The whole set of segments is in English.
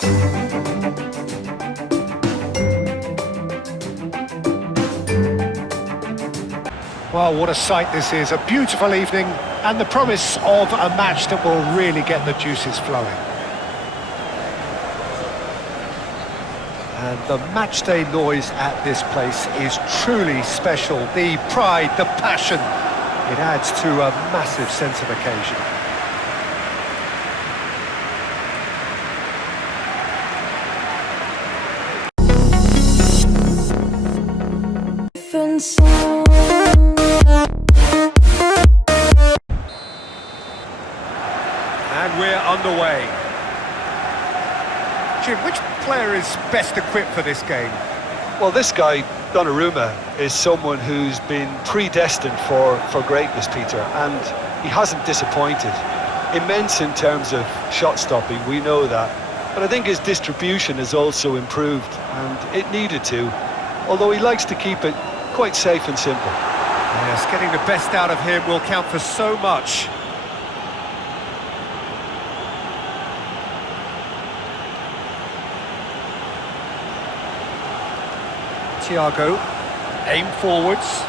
Well, what a sight this is, a beautiful evening and the promise of a match that will really get the juices flowing. And the matchday noise at this place is truly special. The pride, the passion, it adds to a massive sense of occasion. And we're underway. Jim, which player is best equipped for this game? Well, this guy, Donnarumma, is someone who's been predestined for greatness, Peter, and he hasn't disappointed. Immense in terms of shot stopping, we know that, but I think his distribution has also improved, and it needed to, although he likes to keep it quite safe and simple. Yes, getting the best out of him will count for so much. Thiago, aim forwards.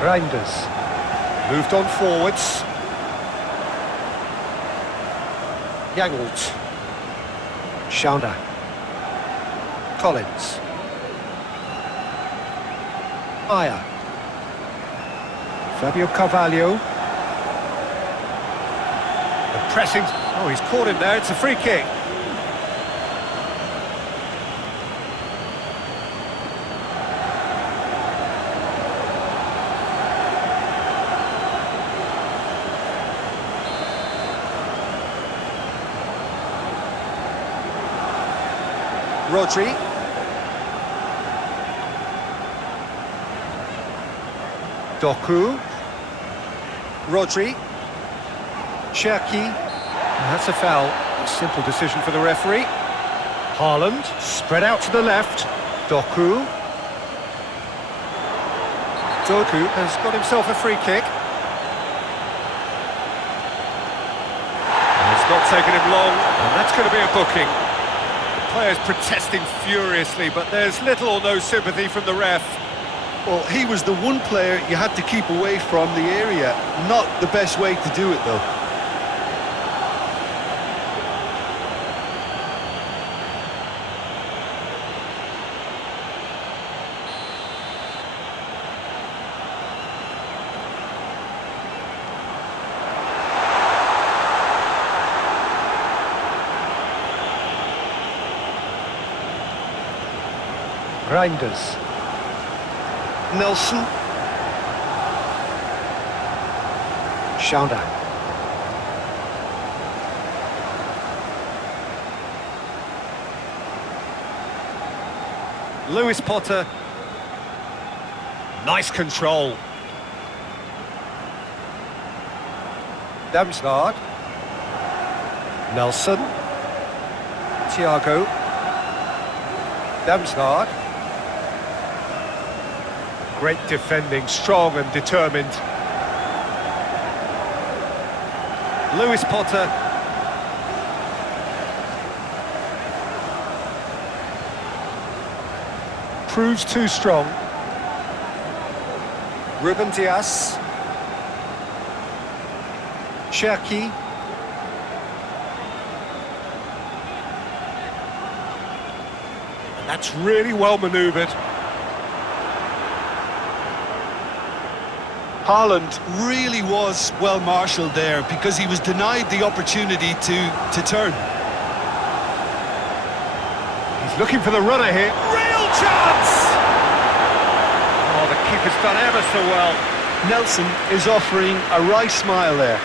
Reinders, moved on forwards. Jangelt, Schauner, Collins, Meyer, Fabio Carvalho. The pressing, oh, he's caught him there, it's a free kick. Rodri. Doku. Rodri. Cherki. That's a foul. A simple decision for the referee. Haaland, spread out to the left. Doku. Doku has got himself a free kick. And it's not taken him long, and that's going to be a booking. Players protesting furiously, but there's little or no sympathy from the ref. Well, he was the one player you had to keep away from the area. Not the best way to do it, though. Reinders. Nelson. Schauner. Lewis Potter. Nice control. Damsgaard. Nelson. Thiago. Damsgaard. Great defending, strong and determined. Lewis Potter. Proves too strong. Ruben Dias. Cherki. And that's really well manoeuvred. Haaland really was well marshalled there because he was denied the opportunity to turn. He's looking for the runner here. Real chance! Oh, the keeper's done ever so well. Nelson is offering a wry smile there.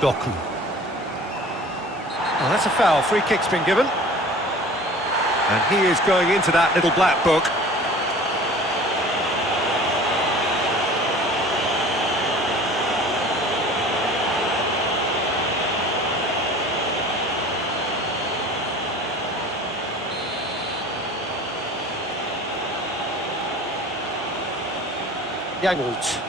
Doku. Oh, that's a foul. Free kick's been given. And he is going into that little black book. Yangolt.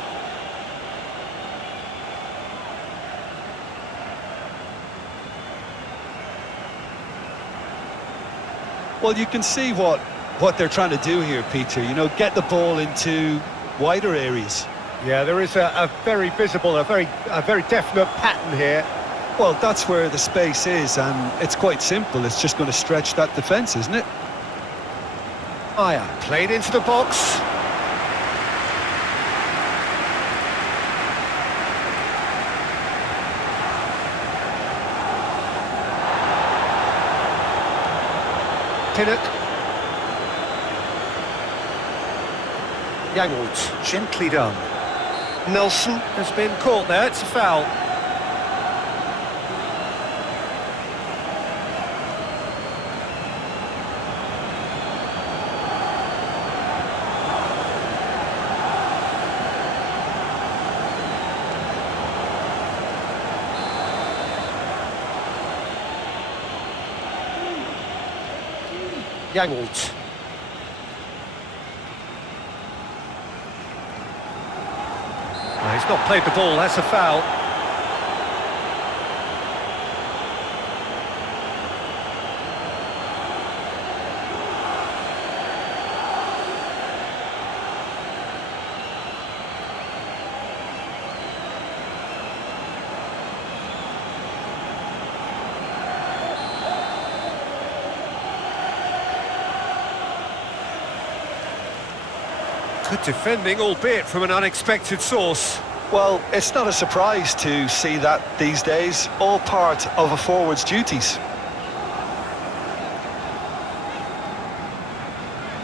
Well, you can see what they're trying to do here, Peter. You know, get the ball into wider areas. Yeah, there is a very visible, a very definite pattern here. Well, that's where the space is, and it's quite simple. It's just going to stretch that defence, isn't it? Aya played into the box. Pinnock. Yangolt, gently done. Nelson has been caught there, it's a foul. Yangolt. He's not played the ball, that's a foul. Good defending, albeit from an unexpected source. Well, it's not a surprise to see that these days, all part of a forward's duties.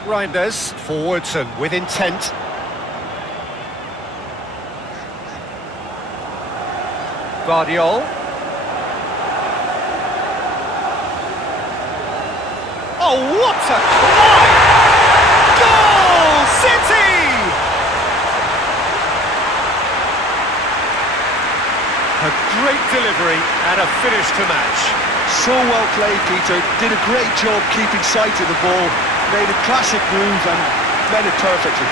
Reinders, forwards and with intent. Guardiol. Oh, what a climb! Goal! City! A great delivery and a finish to match. So well played, Peter. Did a great job keeping sight of the ball. Made a classic move and made it perfectly.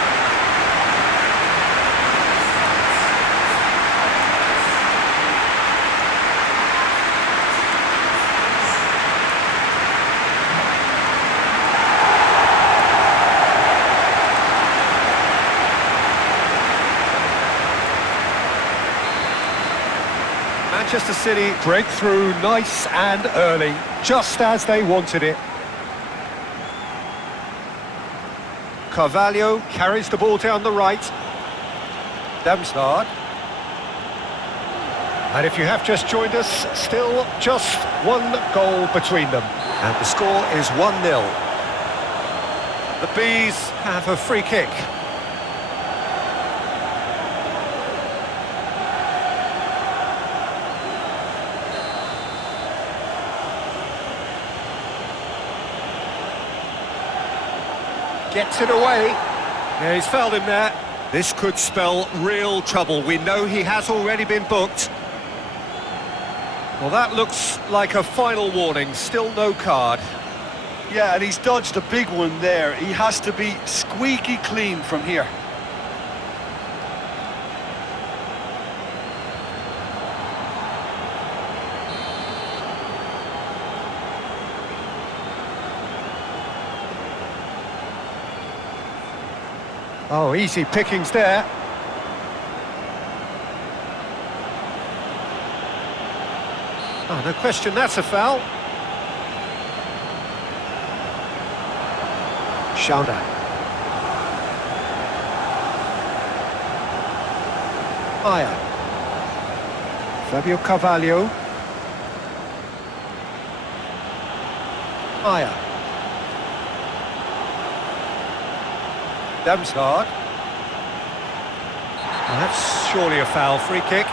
Manchester City break through nice and early, just as they wanted it. Carvalho carries the ball down the right. Damsgaard. And if you have just joined us, still just one goal between them. And the score is 1-0. The Bees have a free kick. Gets it away. Yeah, he's fouled him there. This could spell real trouble. We know he has already been booked. Well, that looks like a final warning. Still no card. Yeah, and he's dodged a big one there. He has to be squeaky clean from here. Oh, easy pickings there. Oh, no question, that's a foul. Schauder. Aya. Fabio Carvalho. Aya. Damsgaard. Well, that's surely a foul. Free kick.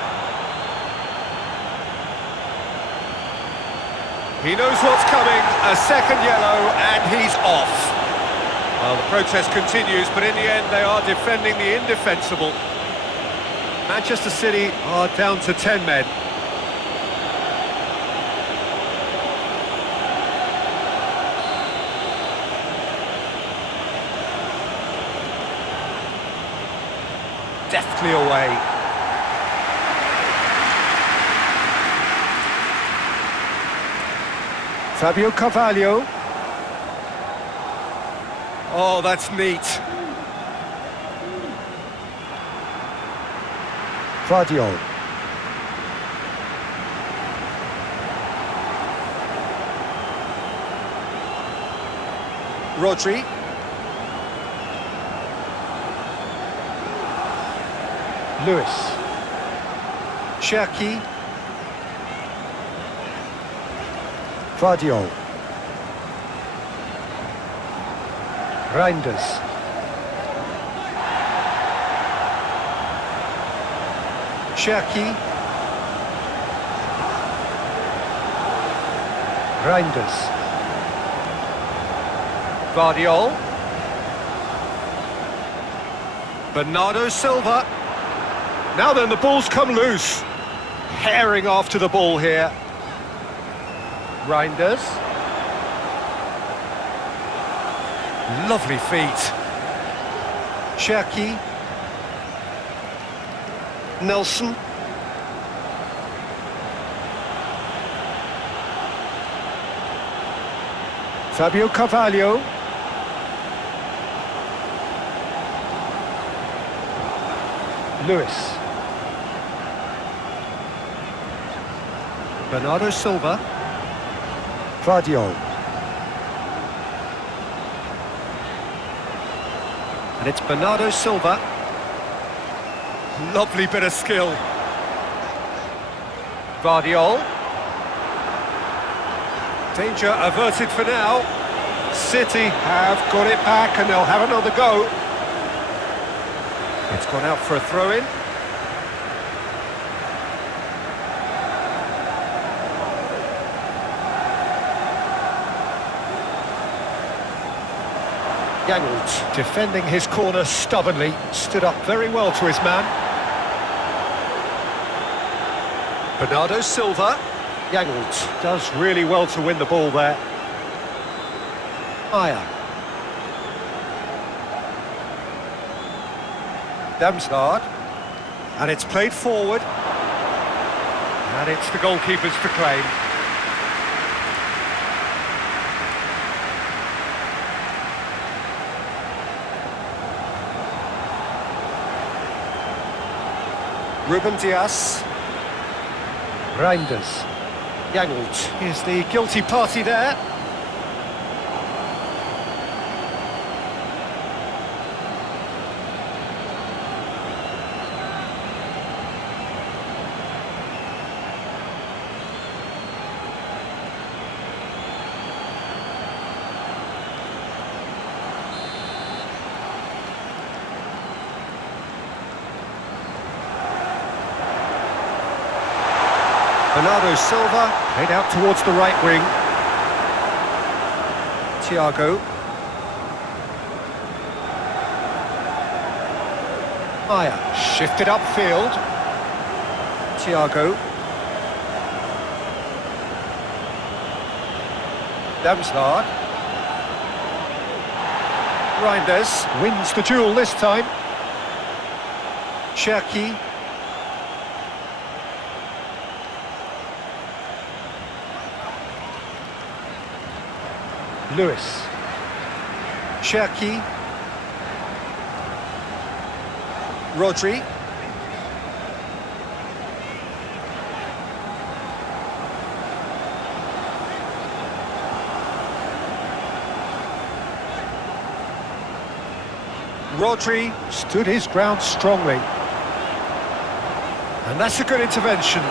He knows what's coming, a second yellow, and he's off. Well, the protest continues, but in the end they are defending the indefensible. Manchester City are down to 10 men. Deftly away. Fabio Carvalho. Oh, that's neat. Vardiol. Rodri. Lewis. Cherki. Vardiol. Reinders. Cherki. Reinders. Vardiol. Bernardo Silva. Now then, the ball's come loose. Herring after the ball here. Reinders. Lovely feet. Cherki. Nelson. Fabio Carvalho. Lewis. Bernardo Silva. Vardiol. And it's Bernardo Silva. Lovely bit of skill. Vardiol. Danger averted for now. City have got it back and they'll have another go. It's gone out for a throw-in. Yangold. Defending his corner stubbornly, stood up very well to his man. Bernardo Silva. Yangold. Does really well to win the ball there. Meyer. Damsgaard. And it's played forward. And it's the goalkeeper's to claim. Ruben Dias. Reinders. Yangold is the guilty party there. Bernardo Silva, played out towards the right wing. Thiago. Meyer, shifted upfield. Thiago. Damsgaard. Reinders wins the duel this time. Cherki. Lewis. Cherki. Rodri. Rodri stood his ground strongly. And that's a good intervention.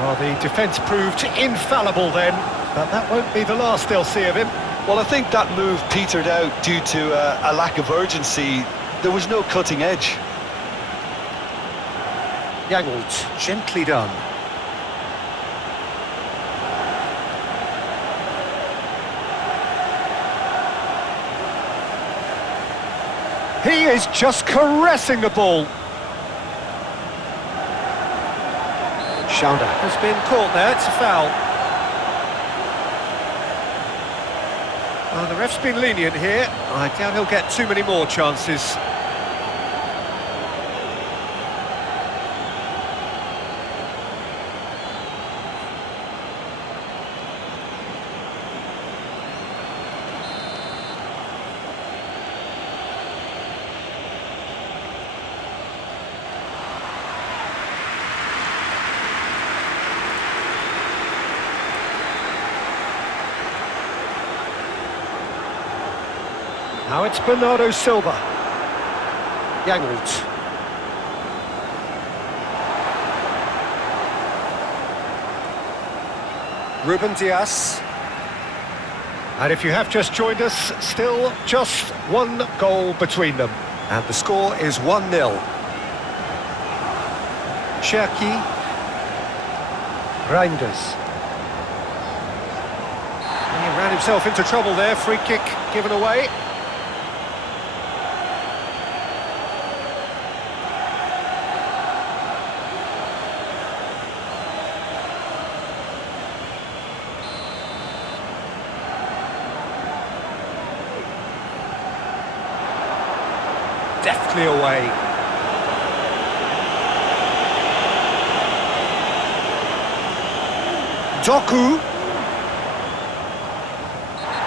Well, the defence proved infallible then, but that won't be the last they'll see of him. Well, I think that move petered out due to a lack of urgency. There was no cutting edge. Yangold, gently done. He is just caressing the ball. Shounder. Has been caught there, it's a foul. Well, the ref's been lenient here. I doubt he'll get too many more chances. Now it's Bernardo Silva. Yangolt. Ruben Dias. And if you have just joined us, still just one goal between them. And the score is 1-0. Cherki. Reinders. He ran himself into trouble there, free kick given away. Deftly away. Doku.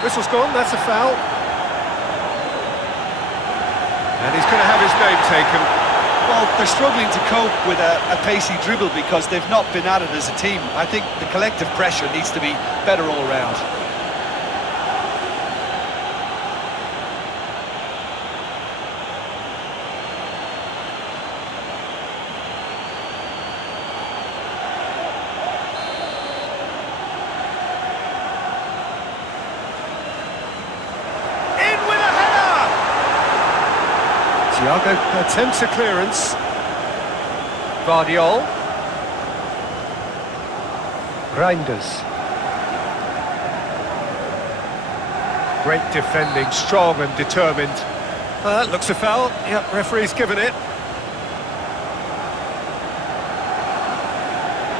Whistle's gone, that's a foul. And he's going to have his name taken. Well, they're struggling to cope with a pacey dribble because they've not been at it as a team. I think the collective pressure needs to be better all round. Thiago attempts a clearance. Guardiol. Reinders. Great defending, strong and determined. Looks a foul. Yep, referee's given it.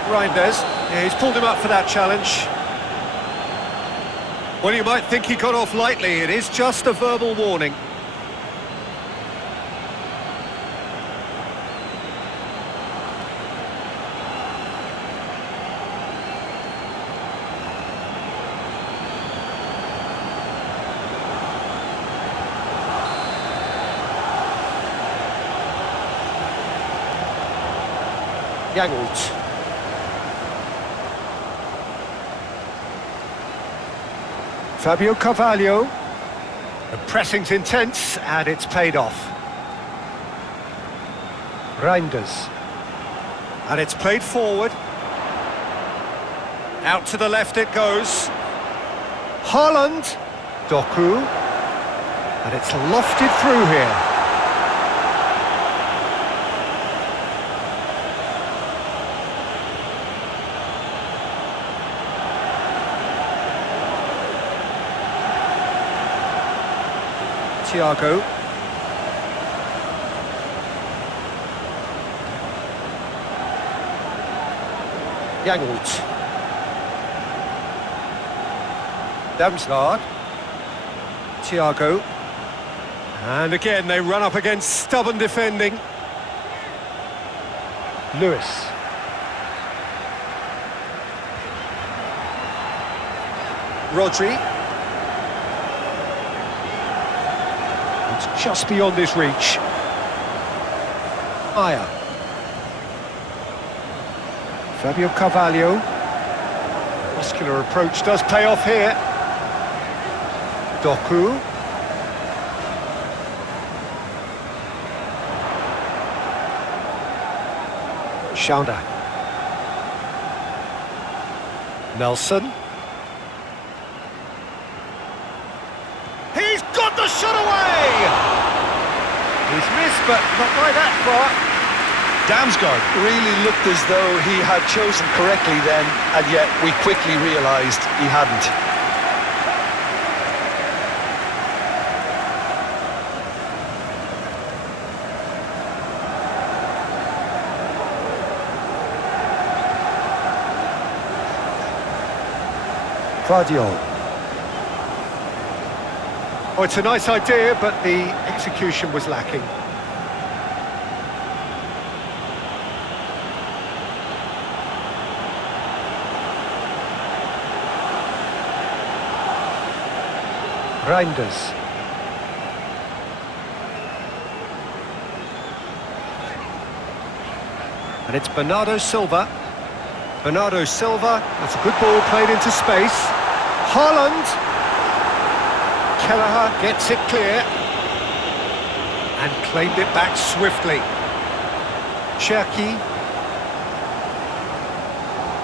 Reinders. Yeah, he's pulled him up for that challenge. Well, you might think he got off lightly. It is just a verbal warning. Yangolt. Fabio Carvalho. The pressing's intense and it's paid off. Reinders. And it's played forward. Out to the left it goes. Haaland. Doku. And it's lofted through here. Thiago. Yangolt. Damsgaard. Thiago. And again they run up against stubborn defending. Lewis. Rodri. It's just beyond his reach. Aya. Fabio Carvalho. Muscular approach does pay off here. Doku. Shounder. Nelson. He's got the shot away! He's missed, but not by that far. Damsgaard really looked as though he had chosen correctly then, and yet we quickly realised he hadn't. Guardiola. Oh, it's a nice idea, but the execution was lacking. Reinders. And it's Bernardo Silva. Bernardo Silva, That's a good ball played into space. Haaland. Kelleher gets it clear. And claimed it back swiftly. Cherki.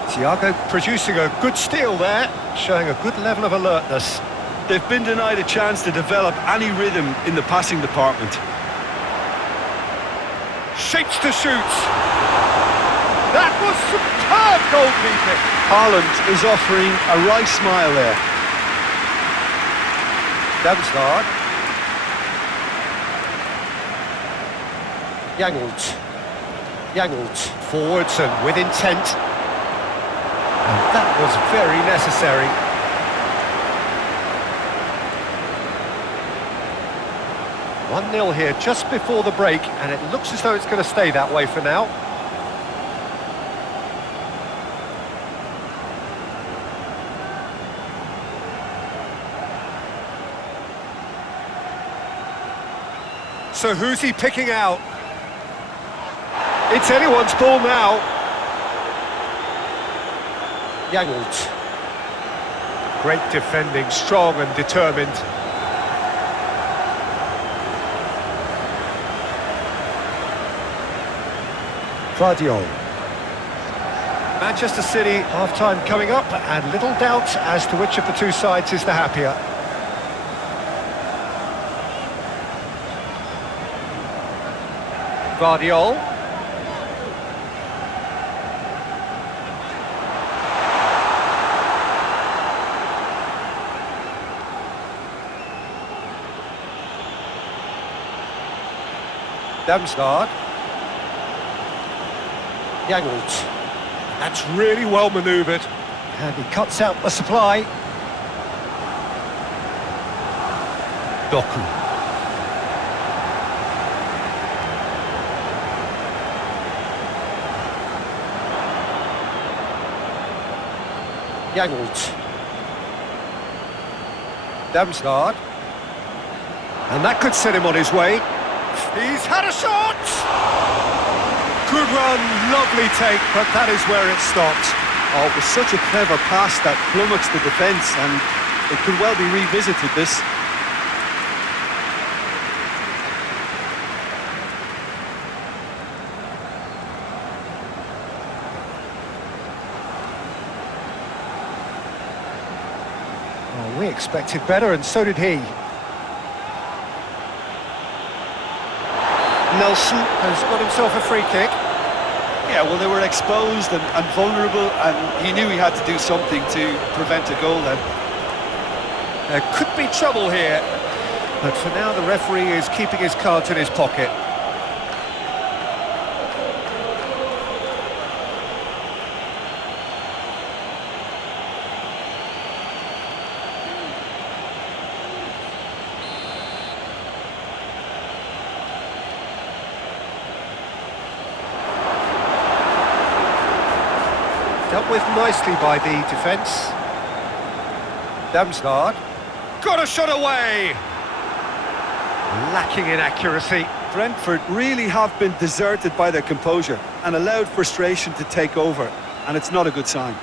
Thiago producing a good steal there, showing a good level of alertness. They've been denied a chance to develop any rhythm in the passing department. Shapes to shoot. That was superb goalkeeping. Haaland is offering a wry smile there. Damsgaard. Yangolt. Yangolt. Forwards and with intent. And that was very necessary. 1-0 here just before the break, and it looks as though it's going to stay that way for now. So who's he picking out? It's anyone's ball now. Yangolt. Great defending, strong and determined. Guardiola. Manchester City half-time coming up, and little doubt as to which of the two sides is the happier. Guardiola. Damsgaard. Yangolt. That's really well manoeuvred. And he cuts out the supply. Doku. Yangolt. Damsgaard. And that could set him on his way. He's had a shot! Good run, lovely take, but that is where it stopped. Oh, it was such a clever pass that flummoxed the defence, and it could well be revisited, this. Oh, we expected better, and so did he. Nelson has got himself a free kick. Yeah, well, they were exposed and vulnerable, and he knew he had to do something to prevent a goal then. There could be trouble here, but for now the referee is keeping his cards in his pocket. Dealt with nicely by the defence. Damsgaard. Got a shot away! Lacking in accuracy. Brentford really have been deserted by their composure and allowed frustration to take over, and it's not a good sign.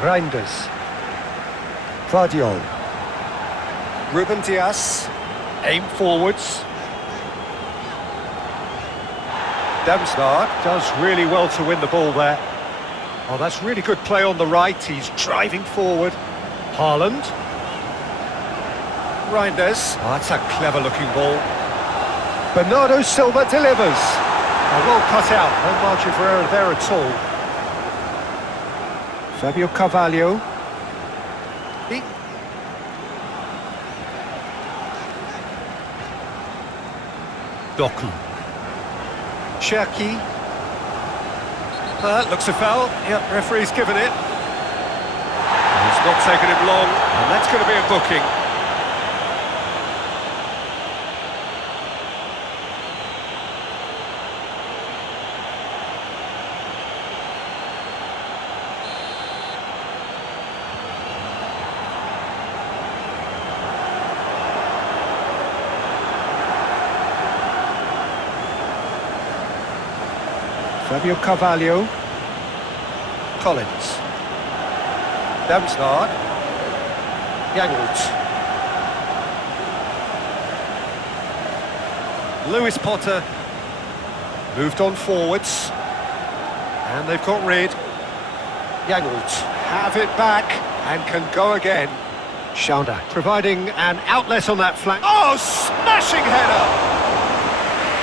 Reinders. Guardiola. Ruben Dias. Aim forwards. Damsgaard does really well to win the ball there. Oh, that's really good play on the right. He's driving forward. Haaland. Reinders. Oh, that's a clever-looking ball. Bernardo Silva delivers. Oh, well cut out. No margin for error there at all. Fabio Carvalho. Doku. Cherki. That looks a foul. Yep, referee's given it. It's not taken him long, and that's going to be a booking. Fabio Carvalho. Collins. Damsgaard. Yangold. Lewis Potter. Moved on forwards. And they've got rid. Yangold. Have it back and can go again. Shaunda. Providing an outlet on that flank. Oh, smashing header!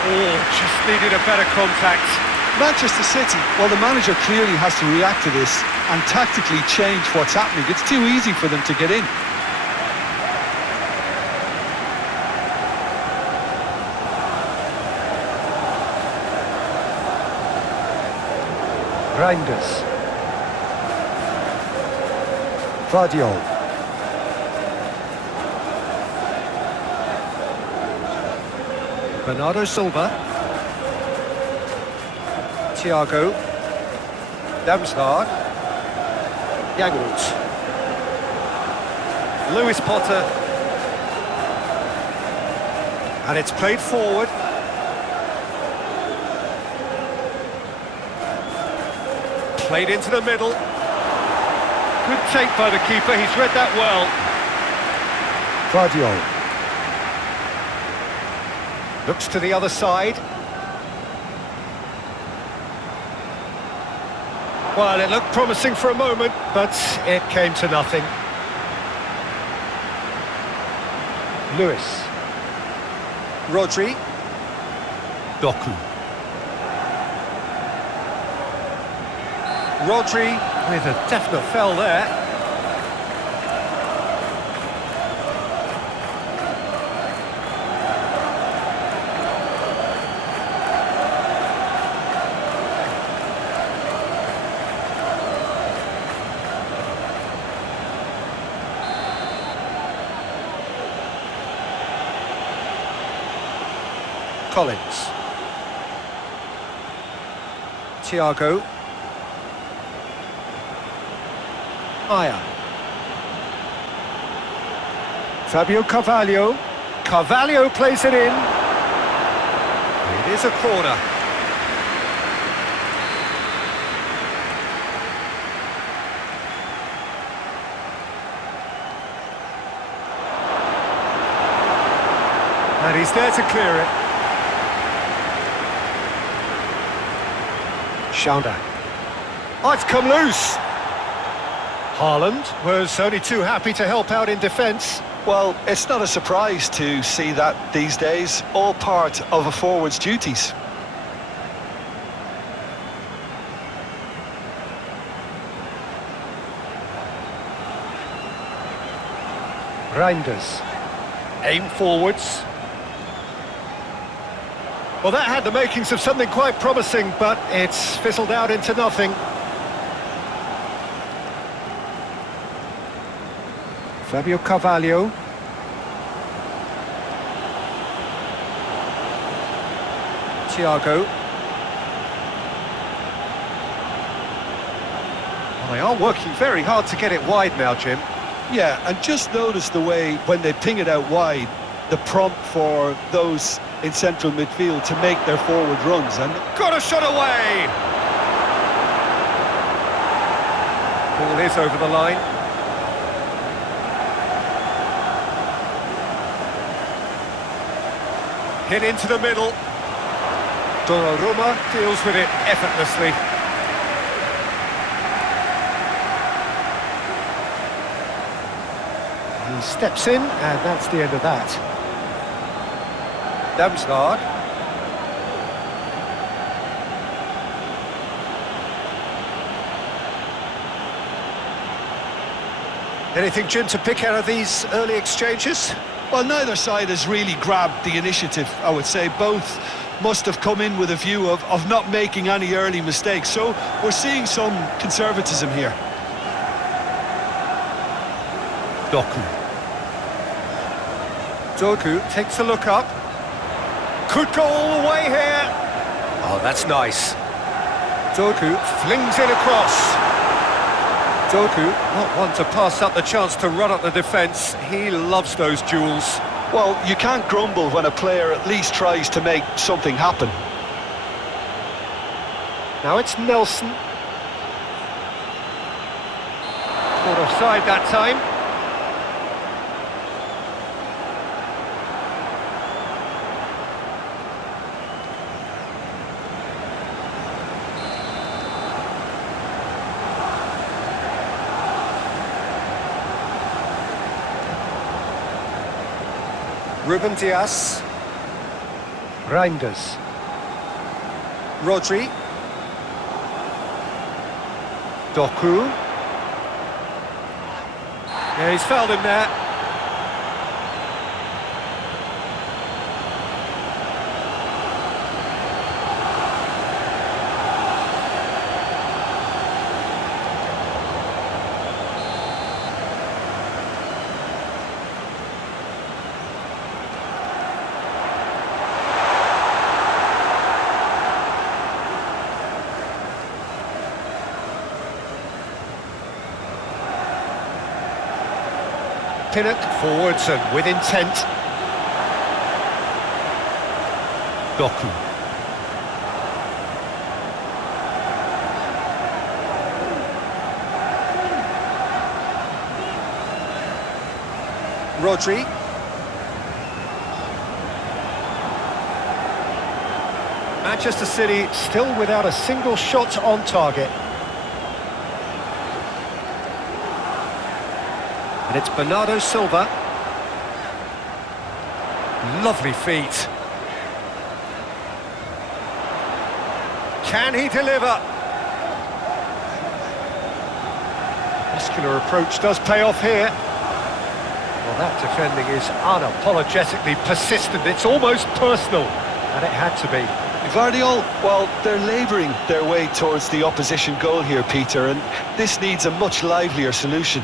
Oh, just needed a better contact. Manchester City, well, the manager clearly has to react to this and tactically change what's happening. It's too easy for them to get in. Reinders. Vardiol. Bernardo Silva. Thiago. Damsgaard. Yangold. Lewis Potter. And it's played forward. Played into the middle. Good take by the keeper, he's read that well. Vardiol. Looks to the other side. Well, it looked promising for a moment, but it came to nothing. Lewis. Rodri. Doku. Rodri with a definite foul there. Collins. Thiago. Aya. Fabio Carvalho. Carvalho plays it in. It is a corner. And he's there to clear it. Shaunda. Oh, it's come loose. Haaland was only too happy to help out in defence. Well, it's not a surprise to see that these days, all part of a forward's duties. Reinders. Aim forwards. Well, that had the makings of something quite promising, but it's fizzled out into nothing. Fabio Carvalho. Thiago. Well, they are working very hard to get it wide now, Jim. Yeah, and just notice the way, when they ping it out wide, the prompt for those in central midfield to make their forward runs. And got a shot away! Ball is over the line. Hit into the middle. Donnarumma deals with it effortlessly. He steps in, and that's the end of that. Damsgaard. Anything, Jim, to pick out of these early exchanges? Well, neither side has really grabbed the initiative, I would say. Both must have come in with a view of not making any early mistakes. So we're seeing some conservatism here. Doku takes a look up. Could go all the way here. Oh, that's nice. Doku flings it across. Doku, not one to pass up the chance to run up the defence. He loves those duels. Well, you can't grumble when a player at least tries to make something happen. Now it's Nelson. Caught offside that time. Ruben Dias. Reinders. Rodri. Doku. Yeah, he's fouled him there. Pinnock forwards and with intent. Doku. Rodri. Manchester City still without a single shot on target. And it's Bernardo Silva. Lovely feet. Can he deliver? Muscular approach does pay off here. Well, that defending is unapologetically persistent. It's almost personal, and it had to be. Guardiola, well, they're labouring their way towards the opposition goal here, Peter, and this needs a much livelier solution.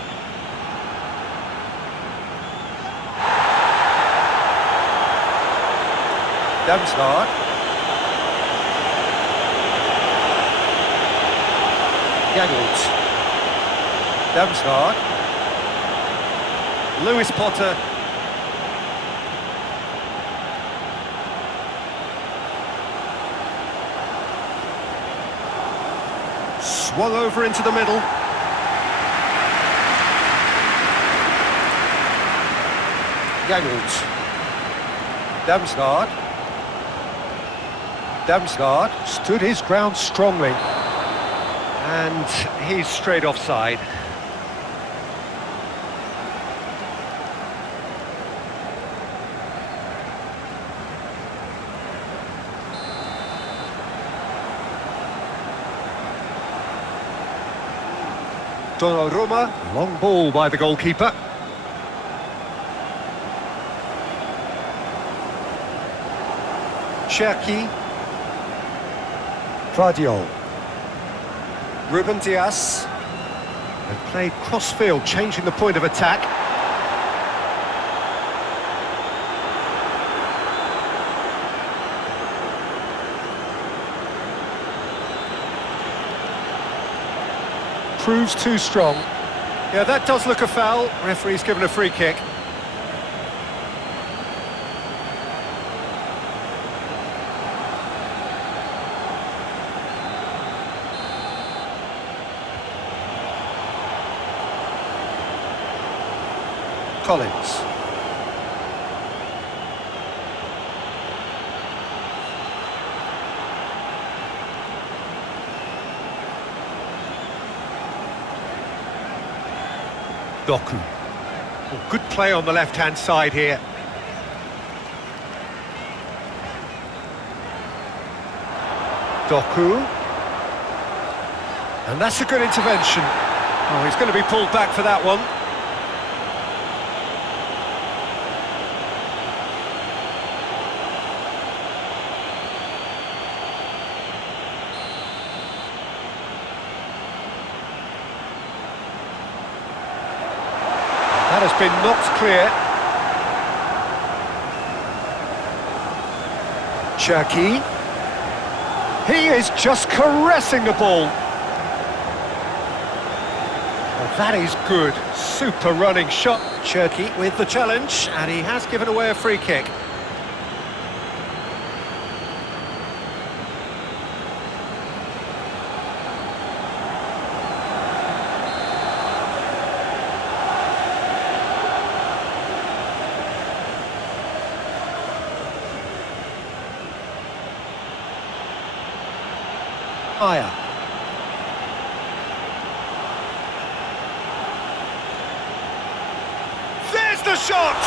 Damsgaard. Jangles. Damsgaard. Lewis Potter. Swung over into the middle. Jangles. Damsgaard. Damsgaard stood his ground strongly, and he's straight offside. Donnarumma, long ball by the goalkeeper. Cherki. Guardiola. Ruben Dias. And played cross-field, changing the point of attack. Proves too strong. Yeah, that does look a foul. Referee's given a free kick. Collins. Doku. Oh, good play on the left-hand side here. Doku. And that's a good intervention. Oh, he's going to be pulled back for that one. That has been knocked clear. Cherki. He is just caressing the ball. Well, that is good. Super running shot. Cherki with the challenge, and he has given away a free kick. Higher. There's the shot!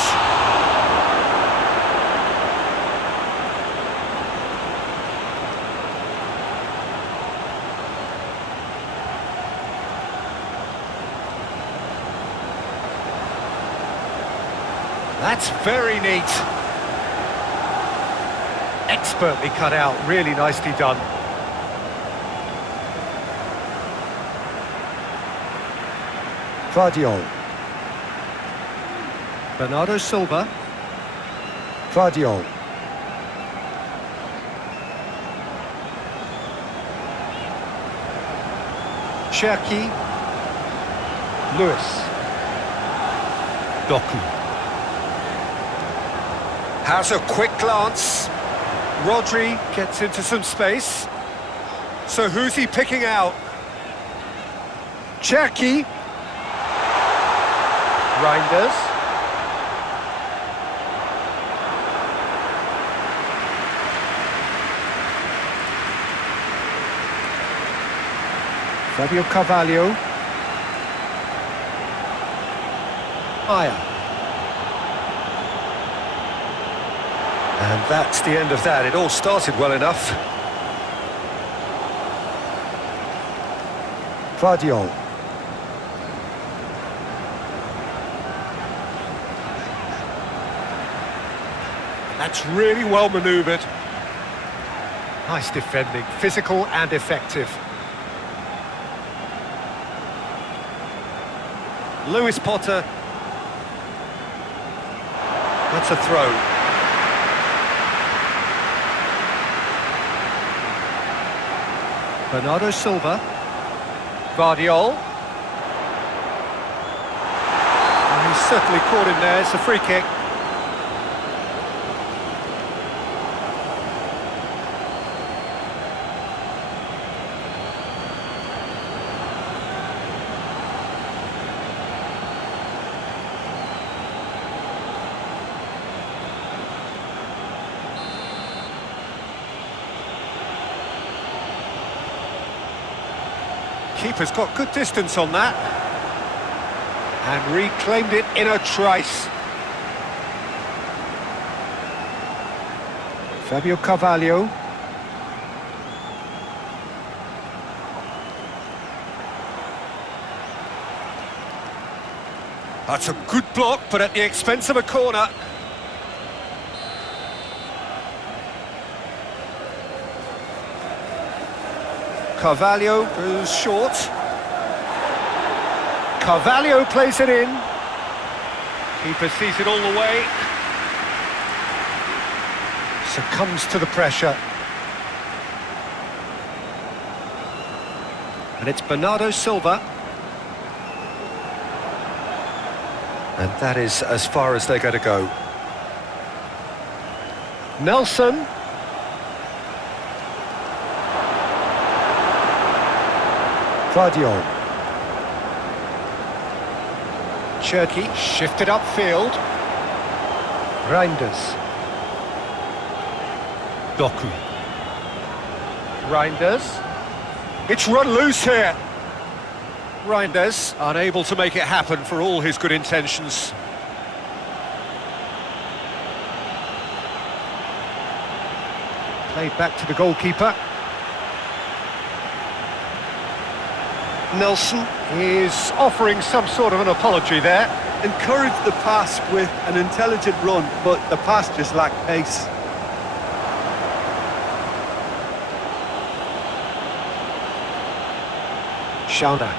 That's very neat. Expertly cut out, really nicely done. Guardiola. Bernardo Silva. Guardiola. Cherki. Lewis. Doku. Has a quick glance. Rodri gets into some space. So who's he picking out? Cherki. Reinders. Fabio Carvalho. Higher. And that's the end of that. It all started well enough. Guardiola. That's really well manoeuvred. Nice defending, physical and effective. Lewis Potter. That's a throw. Bernardo Silva. Guardiola. And he's certainly caught him there. It's a free kick. Keeper's got good distance on that. And reclaimed it in a trice. Fabio Carvalho. That's a good block, but at the expense of a corner. Carvalho goes short. Carvalho plays it in. Keeper sees it all the way. Succumbs to the pressure. And it's Bernardo Silva. And that is as far as they're going to go. Nelson. Guardiola. Cherki shifted upfield. Reinders. Doku. Reinders. It's run loose here. Reinders unable to make it happen for all his good intentions. Played back to the goalkeeper. Nelson is offering some sort of an apology there. Encouraged the pass with an intelligent run, but the pass just lacked pace. Shauna.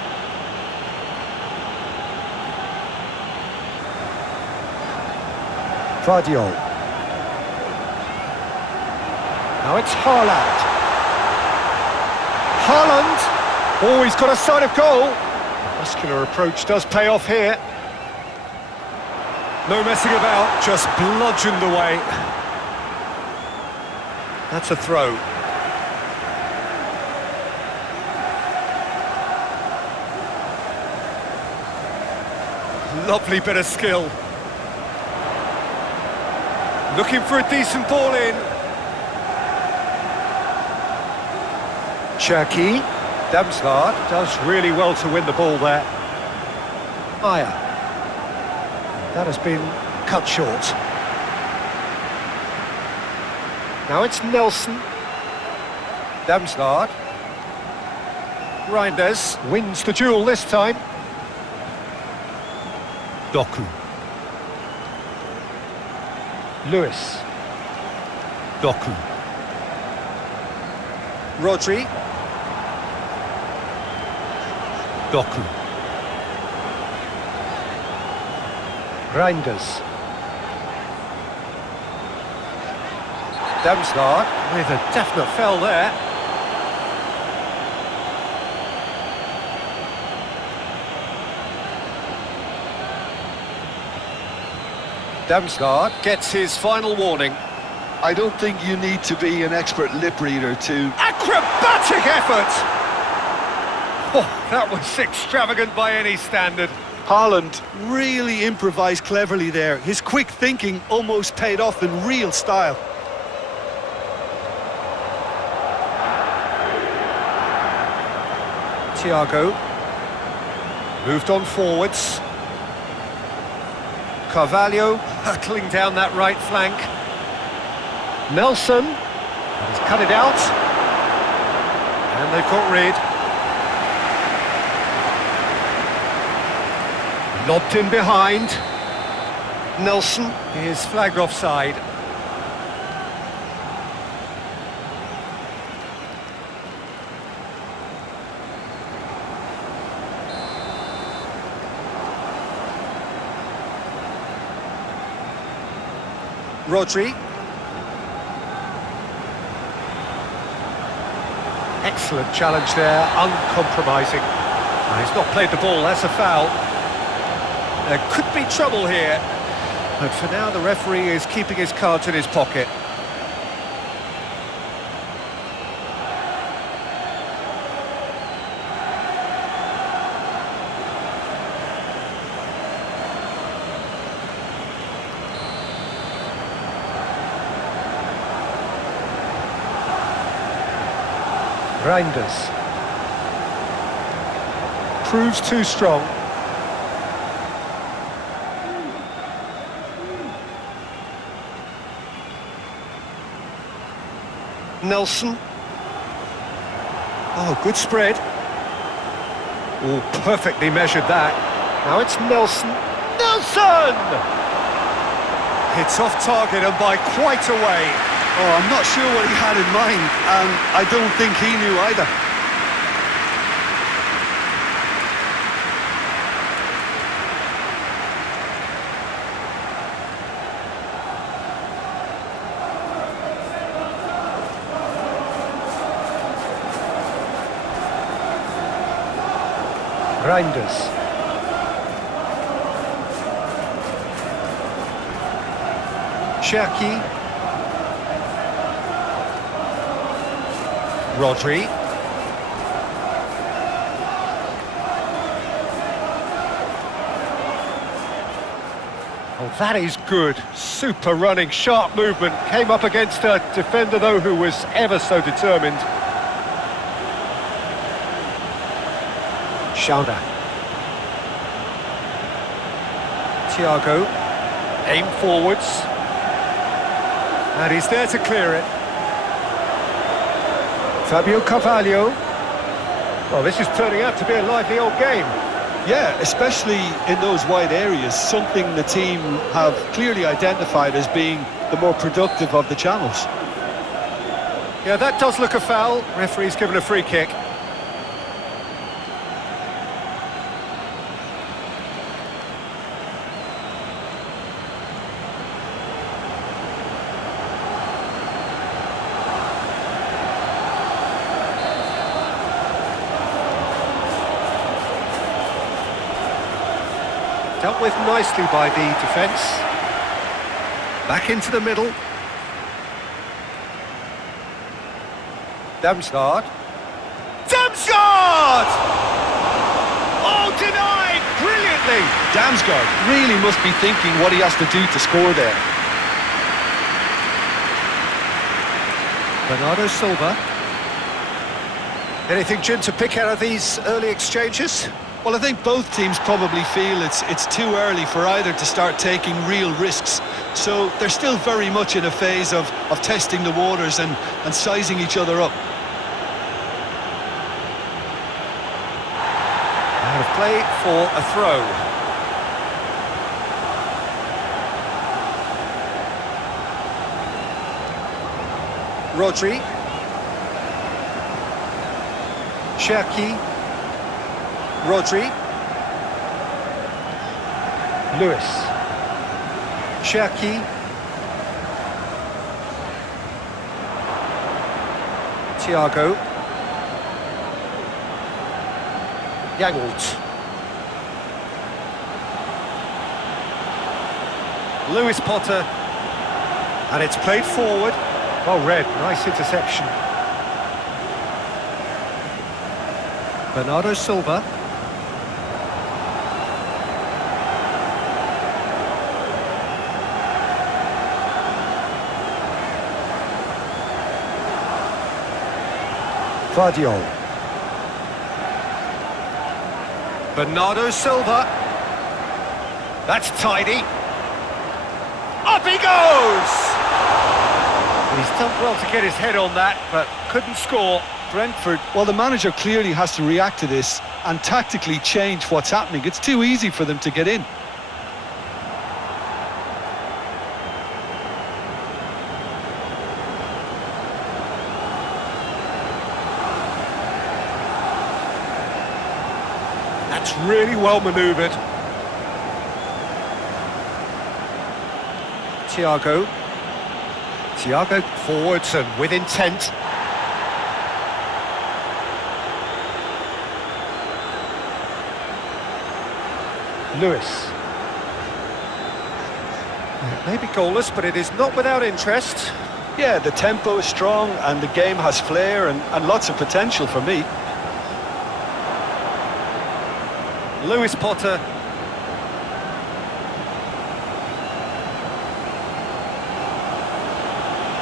Vardiol. Now it's Haaland. Haaland! Oh, he's got a sight of goal. Muscular approach does pay off here. No messing about, just bludgeoned away. That's a throw. Lovely bit of skill. Looking for a decent ball in. Cherki. Damsgaard does really well to win the ball there. Maya. That has been cut short. Now it's Nelson. Damsgaard. Reinders wins the duel this time. Doku. Lewis. Doku. Rodri. Doku. Reinders. Damsgaard with a definite foul there. Damsgaard gets his final warning. I don't think you need to be an expert lip reader to... Acrobatic effort! Oh, that was extravagant by any standard. Haaland really improvised cleverly there. His quick thinking almost paid off in real style. Thiago moved on forwards. Carvalho hurtling down that right flank. Nelson has cut it out, and they've got rid. Lobbed in behind. Nelson is flagged offside. Rodri. Excellent challenge there, uncompromising. He's not played the ball, that's a foul. There could be trouble here, but for now the referee is keeping his cards in his pocket. Reinders. Proves too strong. Nelson. Oh, good spread. Oh, perfectly measured that. Now it's Nelson. Nelson! It's off target and by quite a way. Oh, I'm not sure what he had in mind, and I don't think he knew either. Reinders. Cherki. Rodri. Oh, that is good. Super running, sharp movement. Came up against a defender, though, who was ever so determined. Schauder. Thiago. Aim forwards. And he's there to clear it. Fabio Carvalho. Well, this is turning out to be a lively old game. Yeah, especially in those wide areas, something the team have clearly identified as being the more productive of the channels. Yeah, that does look a foul. Referee's given a free kick. Dealt with nicely by the defence. Back into the middle. Damsgaard. Damsgaard! Oh, denied brilliantly! Damsgaard really must be thinking what he has to do to score there. Bernardo Silva. Anything, Jim, to pick out of these early exchanges? Well, I think both teams probably feel it's too early for either to start taking real risks. So they're still very much in a phase of testing the waters and sizing each other up. Out of play for a throw. Rodri. Cherki. Rodri. Lewis. Cherki. Thiago. Yangolt. Lewis Potter. And it's played forward. Well read, nice interception. Bernardo Silva. Vardiol. Bernardo Silva. That's tidy. Up he goes! He's done well to get his head on that, but couldn't score. Brentford, well, the manager clearly has to react to this and tactically change what's happening. It's too easy for them to get in. That's really well manoeuvred. Thiago. Thiago forwards and with intent. Lewis. It may be goalless, but it is not without interest. Yeah, the tempo is strong and the game has flair and lots of potential for me. Lewis Potter.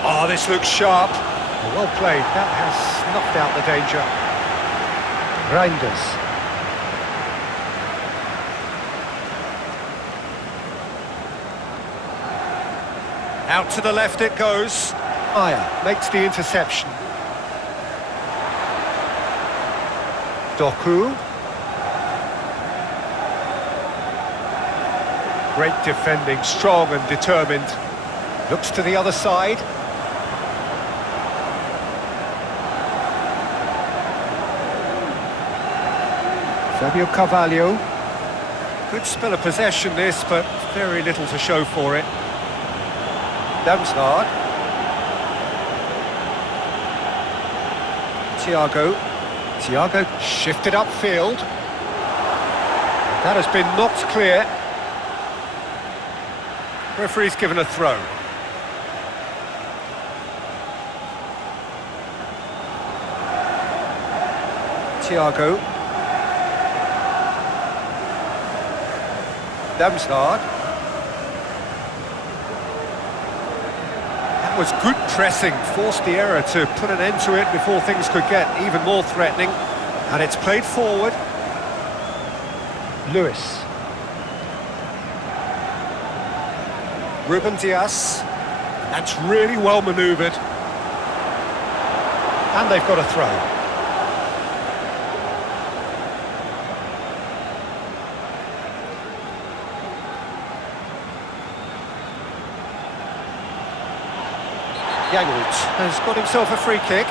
Oh, this looks sharp. Well played, that has snuffed out the danger. Reinders. Out to the left it goes. Meyer makes the interception. Doku. Great defending, strong and determined. Looks to the other side. Fabio Carvalho. Good spell of possession this, but very little to show for it. Damsgaard. Thiago. Thiago shifted upfield. That has been knocked clear. Referee's given a throw. Thiago. Damsgaard. That was good pressing, forced the error to put an end to it before things could get even more threatening. And it's played forward. Lewis. Ruben Dias. That's really well manoeuvred. And they've got a throw. Yangolt has got himself a free kick.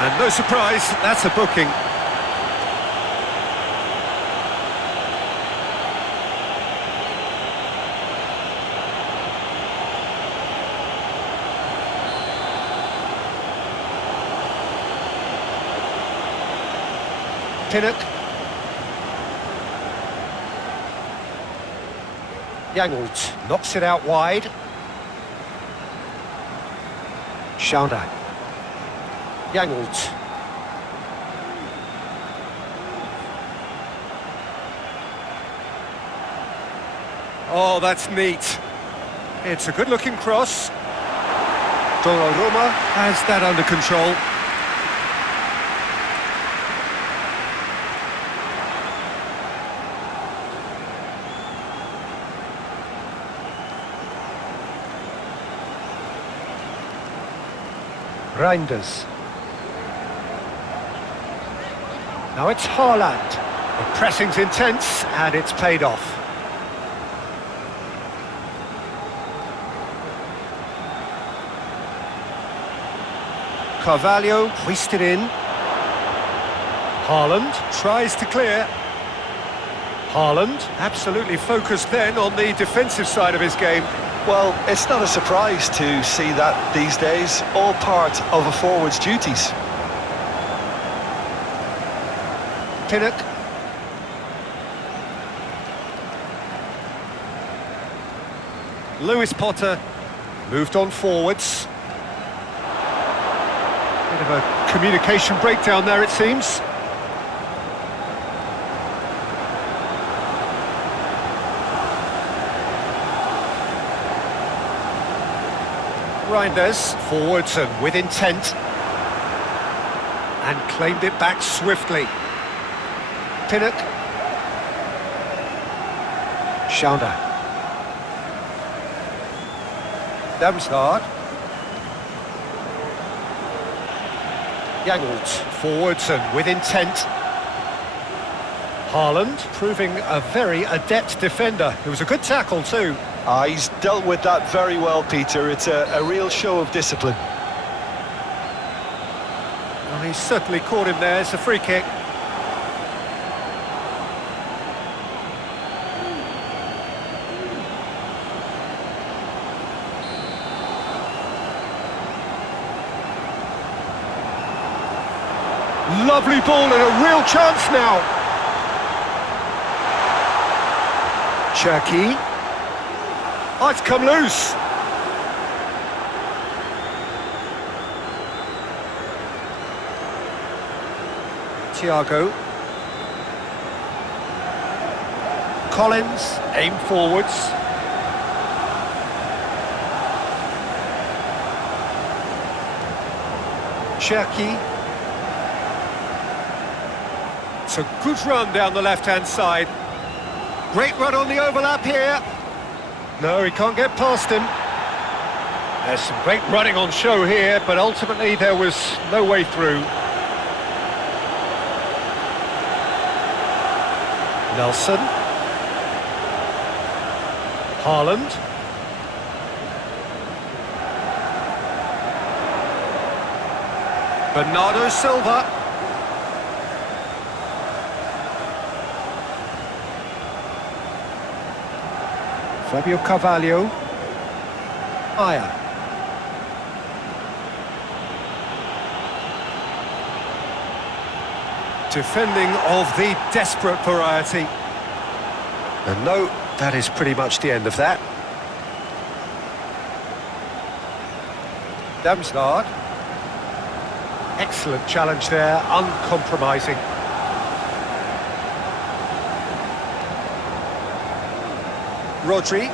And no surprise, that's a booking. Pinnock. Yangolt knocks it out wide. Shauna. Yangolt. Oh, that's neat. It's a good-looking cross. Donnarumma Has that under control. Reinders. Now it's Haaland. The pressing's intense, and it's paid off. Carvalho hoisted in. Haaland Tries to clear. Haaland. Absolutely focused then on the defensive side of his game. Well, it's not a surprise to see that these days, all part of a forward's duties. Pinnock. Lewis Potter moved on forwards. Bit of a communication breakdown there, it seems. Reinders forwards and with intent. And claimed it back swiftly. Pinnock. Shauna. Damsgaard. Yangolt forwards and with intent. Haaland proving a very adept defender. It was a good tackle too. He's dealt with that very well, Peter. It's a real show of discipline. Well, he's certainly caught him there. It's a free kick. Lovely ball and a real chance now. Cherki. Oh, it's come loose. Thiago. Collins, aim forwards. Cherki. It's a good run down the left-hand side. Great run on the overlap here. No, he can't get past him. There's some great running on show here, but ultimately there was no way through. Nelson. Haaland. Bernardo Silva. Fabio Carvalho. Aya. Defending of the desperate variety. And no, that is pretty much the end of that. Damsgaard. Excellent challenge there, uncompromising. Rodri.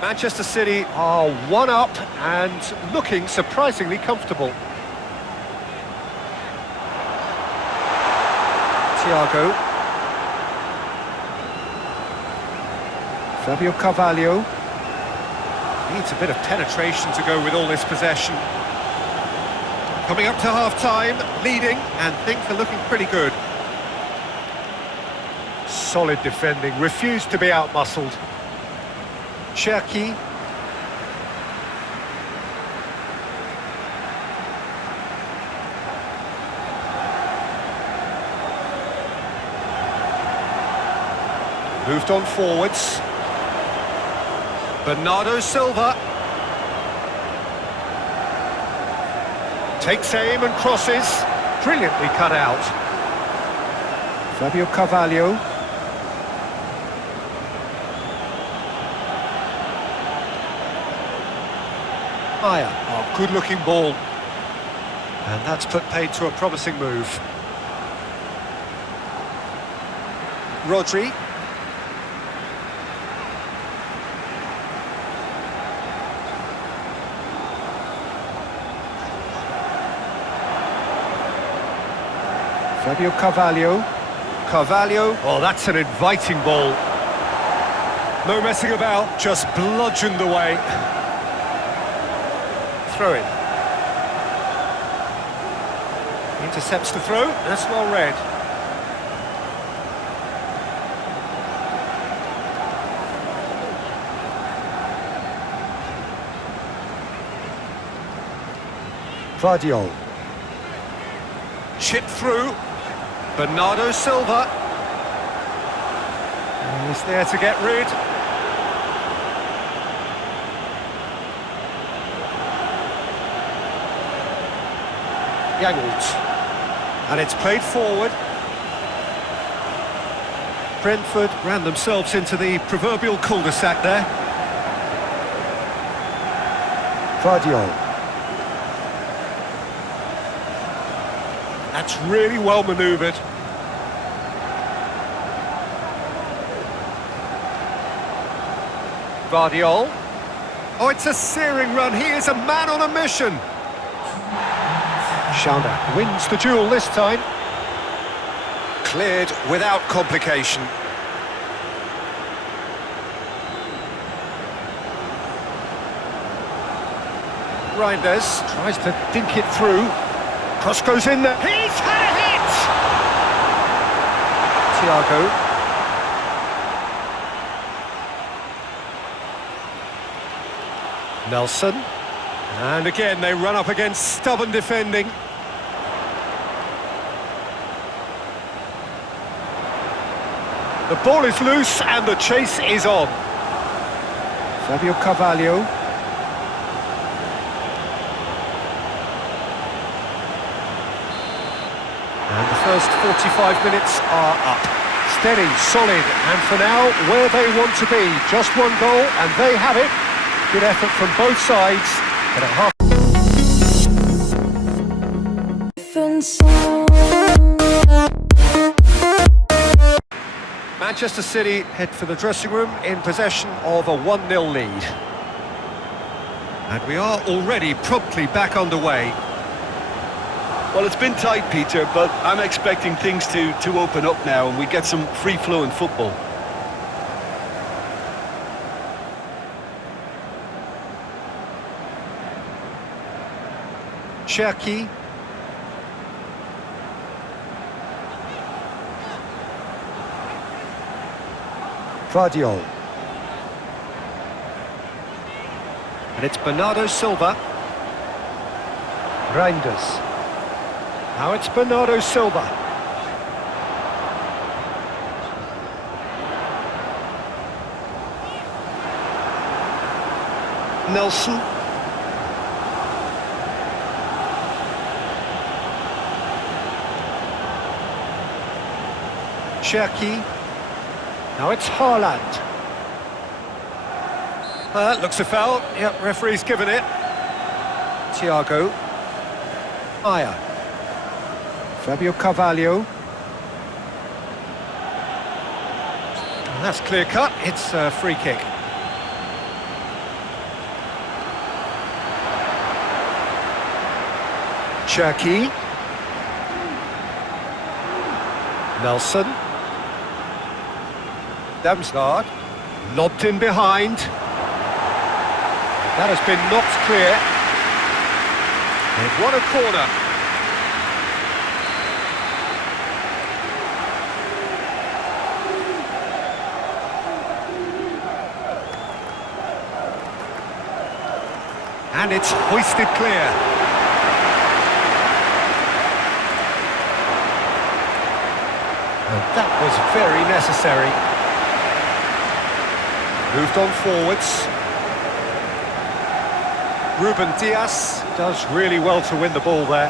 Manchester City are one up and looking surprisingly comfortable. Thiago. Fabio Carvalho. Needs a bit of penetration to go with all this possession. Coming up to half-time, leading, and things are looking pretty good. Solid defending, refused to be outmuscled. Cherki. Moved on forwards. Bernardo Silva. Takes aim and crosses. Brilliantly cut out. Fabio Carvalho. Maya. Oh, good-looking ball. And that's put paid to a promising move. Rodri. Fabio Carvalho. Carvalho. Oh, that's an inviting ball. No messing about, just bludgeoned away. Throw in. Intercepts the throw. That's well read. Vardiol. Chip through. Bernardo Silva. He's there to get rid. Yangolt. And it's played forward. Brentford ran themselves into the proverbial cul-de-sac there. Vardiol. That's really well manoeuvred. Vardiol. Oh, it's a searing run. He is a man on a mission. Shauna wins the duel this time. Cleared without complication. Reinders tries to dink it through. Cross goes in there. He's had a hit! Thiago. Nelson. And again, they run up against stubborn defending. The ball is loose and the chase is on. Fabio Carvalho. And the first 45 minutes are up. Steady, solid, and for now, where they want to be. Just one goal, and they have it. Good effort from both sides, but at half... Manchester City head for the dressing room in possession of a 1-0 lead. And we are already promptly back underway. Well, it's been tight, Peter, but I'm expecting things to open up now and we get some free-flowing football. Cherki. Vardiol. And it's Bernardo Silva. Reinders. Now it's Bernardo Silva. Nelson. Cherki. Now it's Haaland. That looks a foul. Yep, referee's given it. Thiago. Maya. Fabio Carvalho. And that's clear cut. It's a free kick. Cherki. Nelson. Damsgaard. Lobbed in behind. That has been knocked clear. They've won a corner. And it's hoisted clear. And that was very necessary. Moved on forwards. Ruben Dias does really well to win the ball there.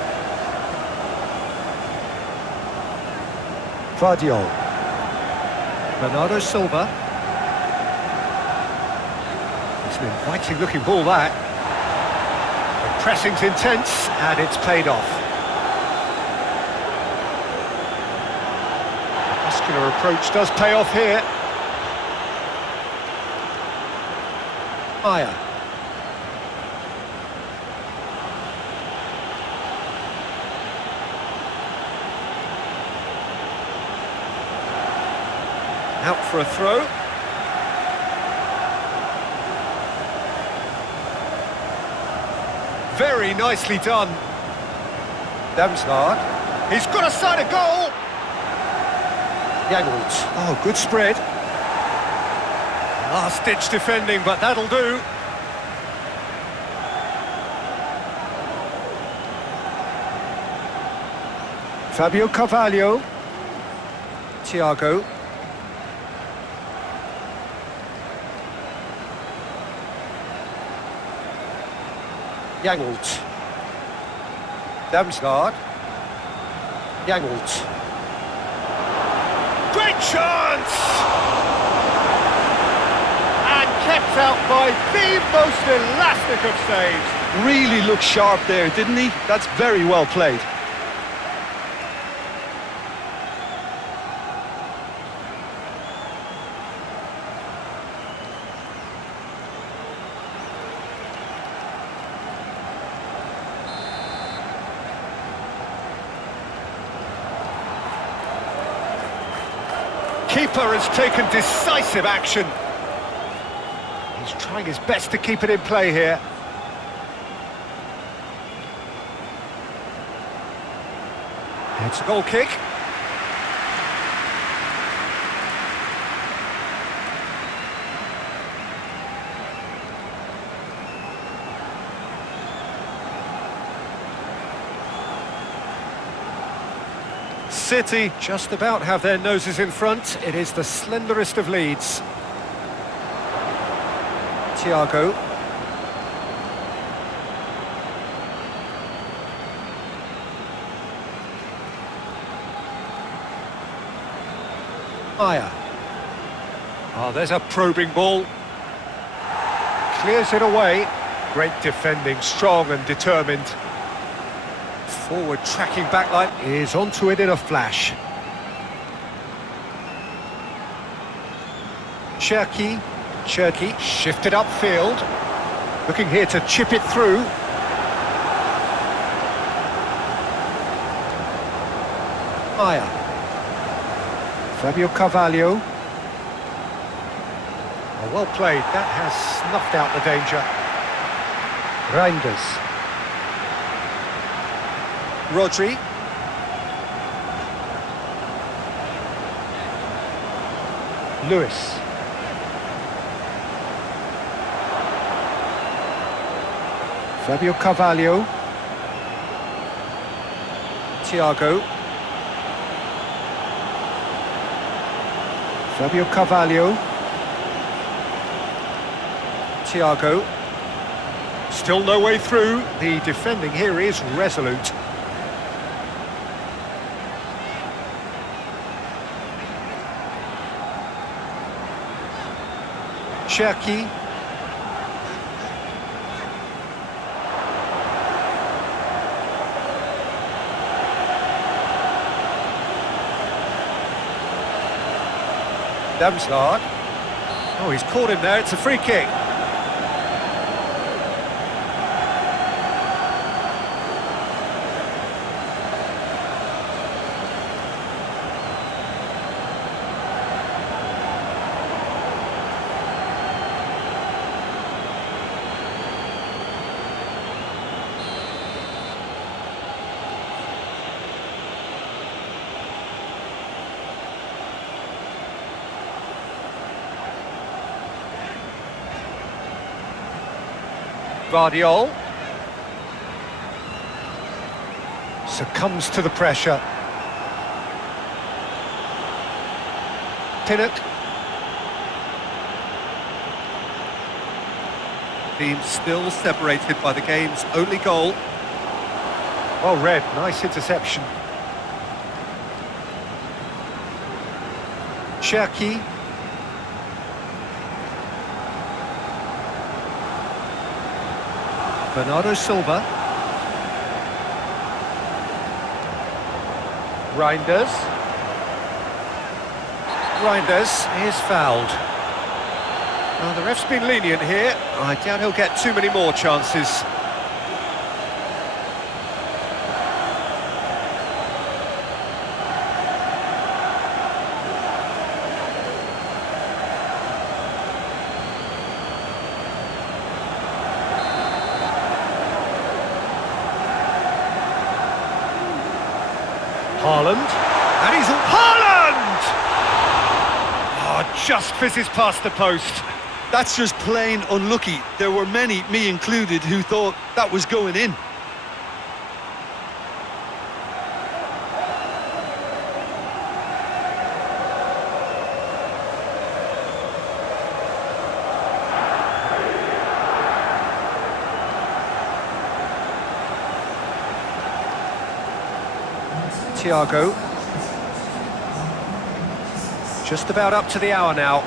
Vardiol. Bernardo Silva. It's an inviting looking ball that. Pressing's intense, and it's paid off. Muscular approach does pay off here. Meyer. Out for a throw. Very nicely done. Damsgaard. He's got a side of goal. Jangelt. Oh, good spread. Last-ditch defending, but that'll do. Fabio Carvalho. Thiago. Jangelt. Damsgaard. Jangelt. Great chance! And kept out by the most elastic of saves. Really looked sharp there, didn't he? That's very well played. Keeper has taken decisive action. He's trying his best to keep it in play here. It's a goal kick. City just about have their noses in front. It is the slenderest of leads. Thiago. Meyer. Oh, there's a probing ball. Clears it away. Great defending, strong and determined. Forward tracking backline is onto it in a flash. Cherki shifted upfield, looking here to chip it through. Meyer. Fabio Carvalho. Oh, well played, that has snuffed out the danger. Reinders. Rodri. Lewis. Fabio Carvalho. Thiago. Fabio Carvalho. Thiago. Still no way through. The defending here is resolute. Cherki. Damsgaard. Oh, he's caught him there. It's a free kick. Guardiol succumbs to the pressure. Pinnock. Team still separated by the game's only goal. Well read, nice interception. Cherki. Bernardo Silva. Reinders. Reinders is fouled. Well, the ref's been lenient here. I doubt he'll get too many more chances. Haaland. And he's... Haaland! Oh, just fizzes past the post. That's just plain unlucky. There were many, me included, who thought that was going in. Thiago. Just about up to the hour now.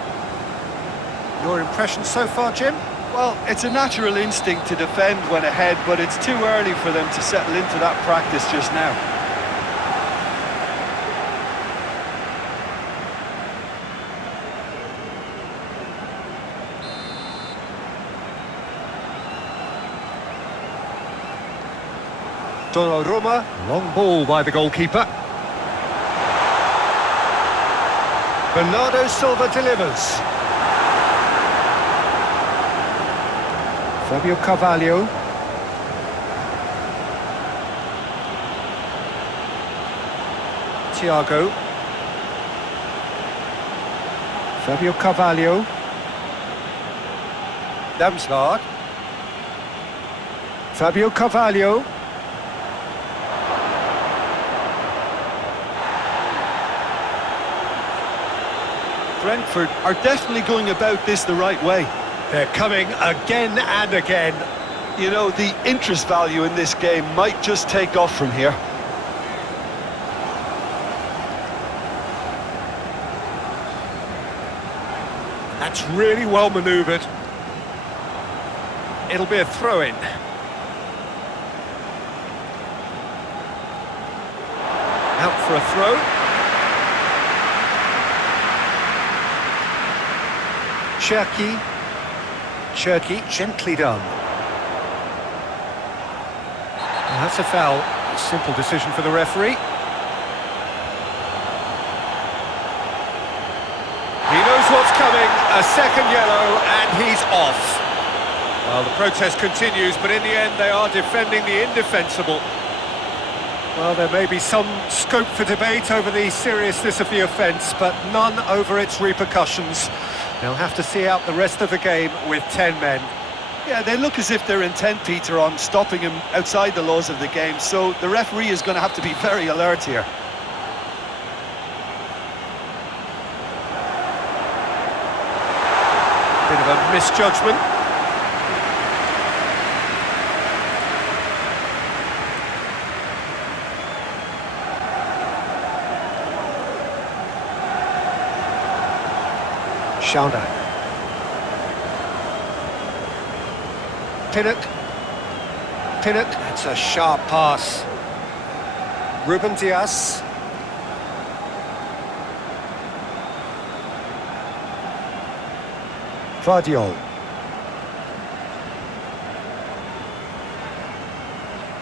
Your impression so far, Jim? Well, it's a natural instinct to defend when ahead, but it's too early for them to settle into that practice just now. Donnarumma, long ball by the goalkeeper. Bernardo Silva delivers. Fabio Carvalho. Thiago. Fabio Carvalho. Damsgaard. Fabio Carvalho. Brentford are definitely going about this the right way. They're coming again and again. You know, the interest value in this game might just take off from here. That's really well manoeuvred. It'll be a throw-in. Out for a throw. Cherky, gently done. Well, that's a foul. A simple decision for the referee. He knows what's coming. A second yellow, and he's off. Well, the protest continues, but in the end, they are defending the indefensible. Well, there may be some scope for debate over the seriousness of the offence, but none over its repercussions. They'll have to see out the rest of the game with 10 men. Yeah, they look as if they're intent, Peter, on stopping him outside the laws of the game, so the referee is going to have to be very alert here. Bit of a misjudgment. Schauder. Pinnock. That's a sharp pass. Ruben Dias. Vardiol.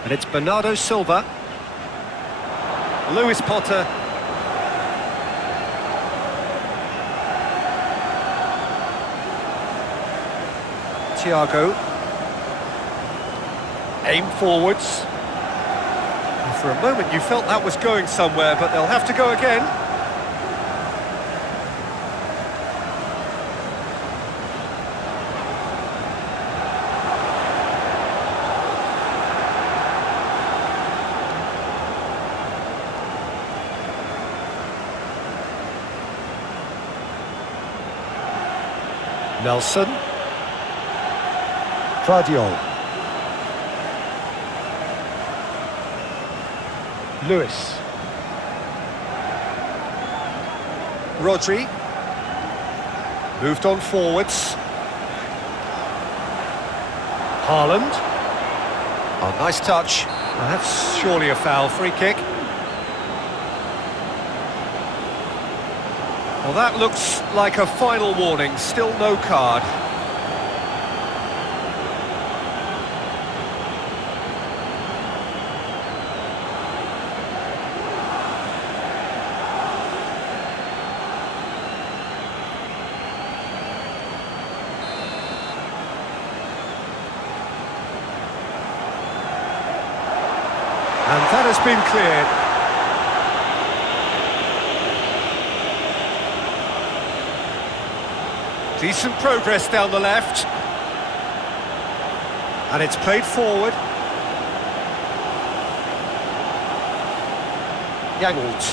And it's Bernardo Silva. Lewis Potter. Thiago. Aim forwards. And for a moment you felt that was going somewhere, but they'll have to go again. Nelson. Vardiol. Lewis. Rodri. Moved on forwards. Haaland. Oh, nice touch. Well, that's surely a foul. Free kick. Well, that looks like a final warning. Still no card. And that has been cleared. Decent progress down the left. And it's played forward. Yangled.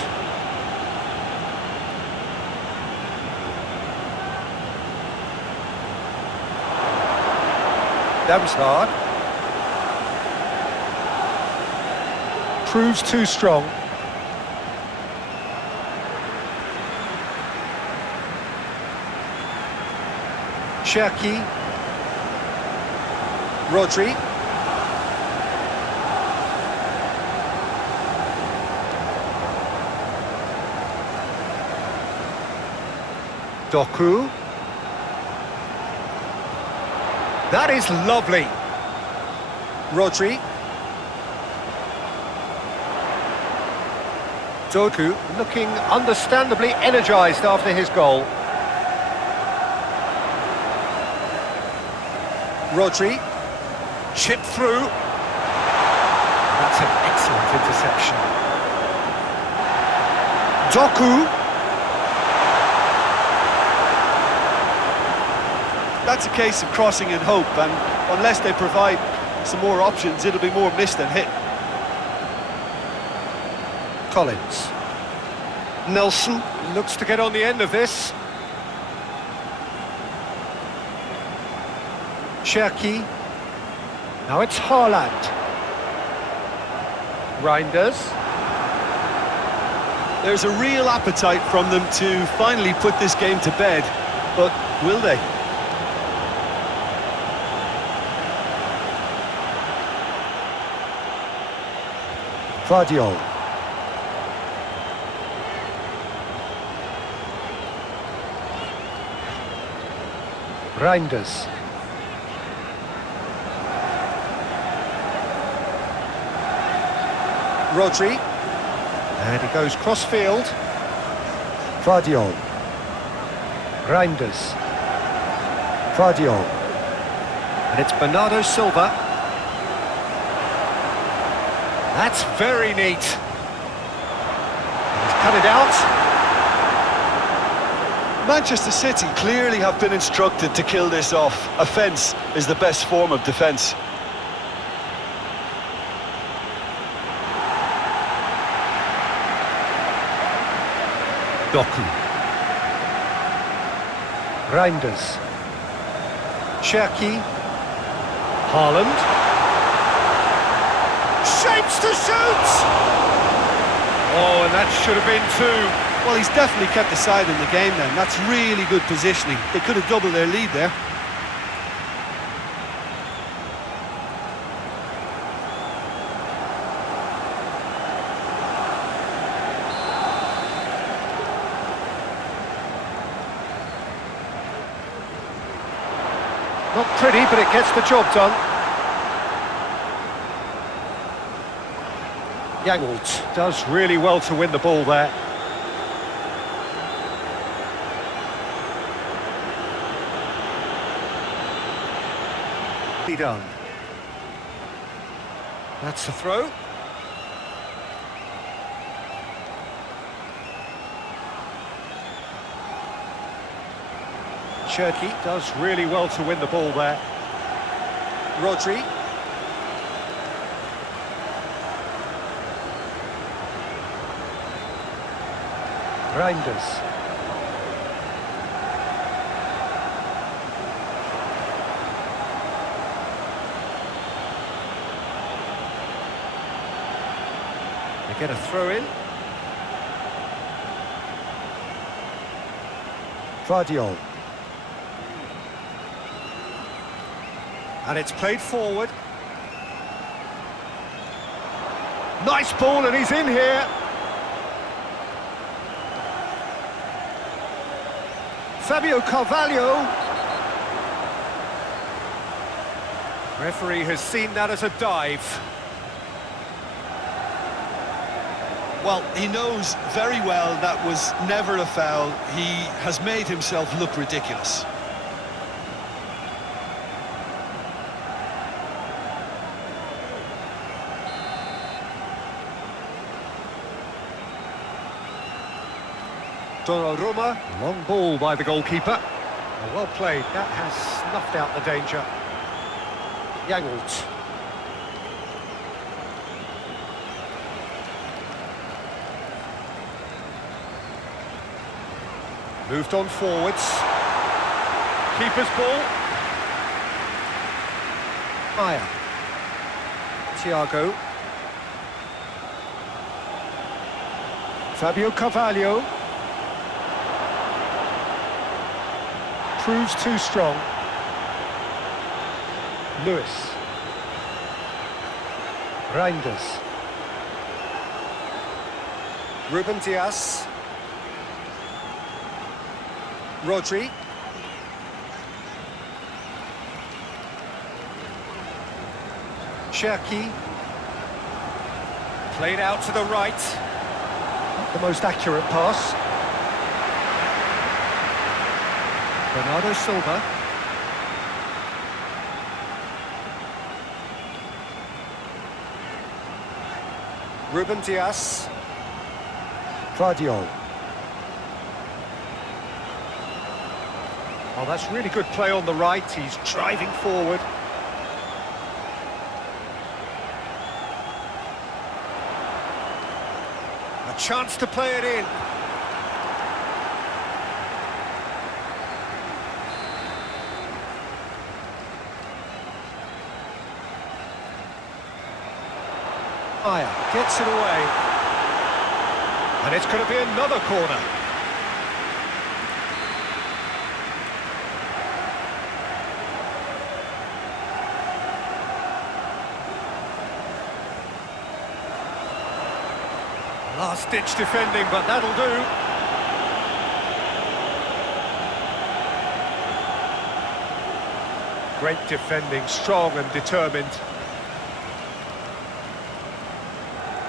Damshard. Proves too strong. Cherki. Rodri. Doku. That is lovely. Rodri. Doku looking understandably energised after his goal. Rodri, chip through. That's an excellent interception. Doku. That's a case of crossing in hope, and unless they provide some more options, it'll be more miss than hit. Collins. Nelson looks to get on the end of this. Cherki. Now it's Haaland. Reinders. There's a real appetite from them to finally put this game to bed, but will they? Vardiol. Reinders. Rodri. And he goes cross-field. Vardiol. Reinders. Vardiol. And it's Bernardo Silva. That's very neat. He's cut it out. Manchester City clearly have been instructed to kill this off. Offence is the best form of defence. Doku. Reinders. Cherki. Haaland. Shapes to shoot! Oh, and that should have been two. Well, he's definitely kept the side in the game then. That's really good positioning. They could have doubled their lead there. Not pretty, but it gets the job done. Yangled does really well to win the ball there. Done. That's the throw. Cherki does really well to win the ball there. Rodri. Reinders. They get a throw in. Vardiol. And it's played forward. Nice ball, and he's in here. Fabio Carvalho. Referee has seen that as a dive. Well, he knows very well that was never a foul. He has made himself look ridiculous. Donnarumma, long ball by the goalkeeper. Well played, that has snuffed out the danger. Jangelt. Moved on forwards. Keeper's ball. Maya. Thiago. Fabio Carvalho. Proves too strong. Lewis. Reinders. Ruben Dias. Rodri. Cherki. Played out to the right. Not the most accurate pass. Bernardo Silva. Ruben Dias. Guardiola. Oh, that's really good play on the right. He's driving forward. A chance to play it in. Maya gets it away. And it's going to be another corner. Last-ditch defending, but that'll do. Great defending, strong and determined.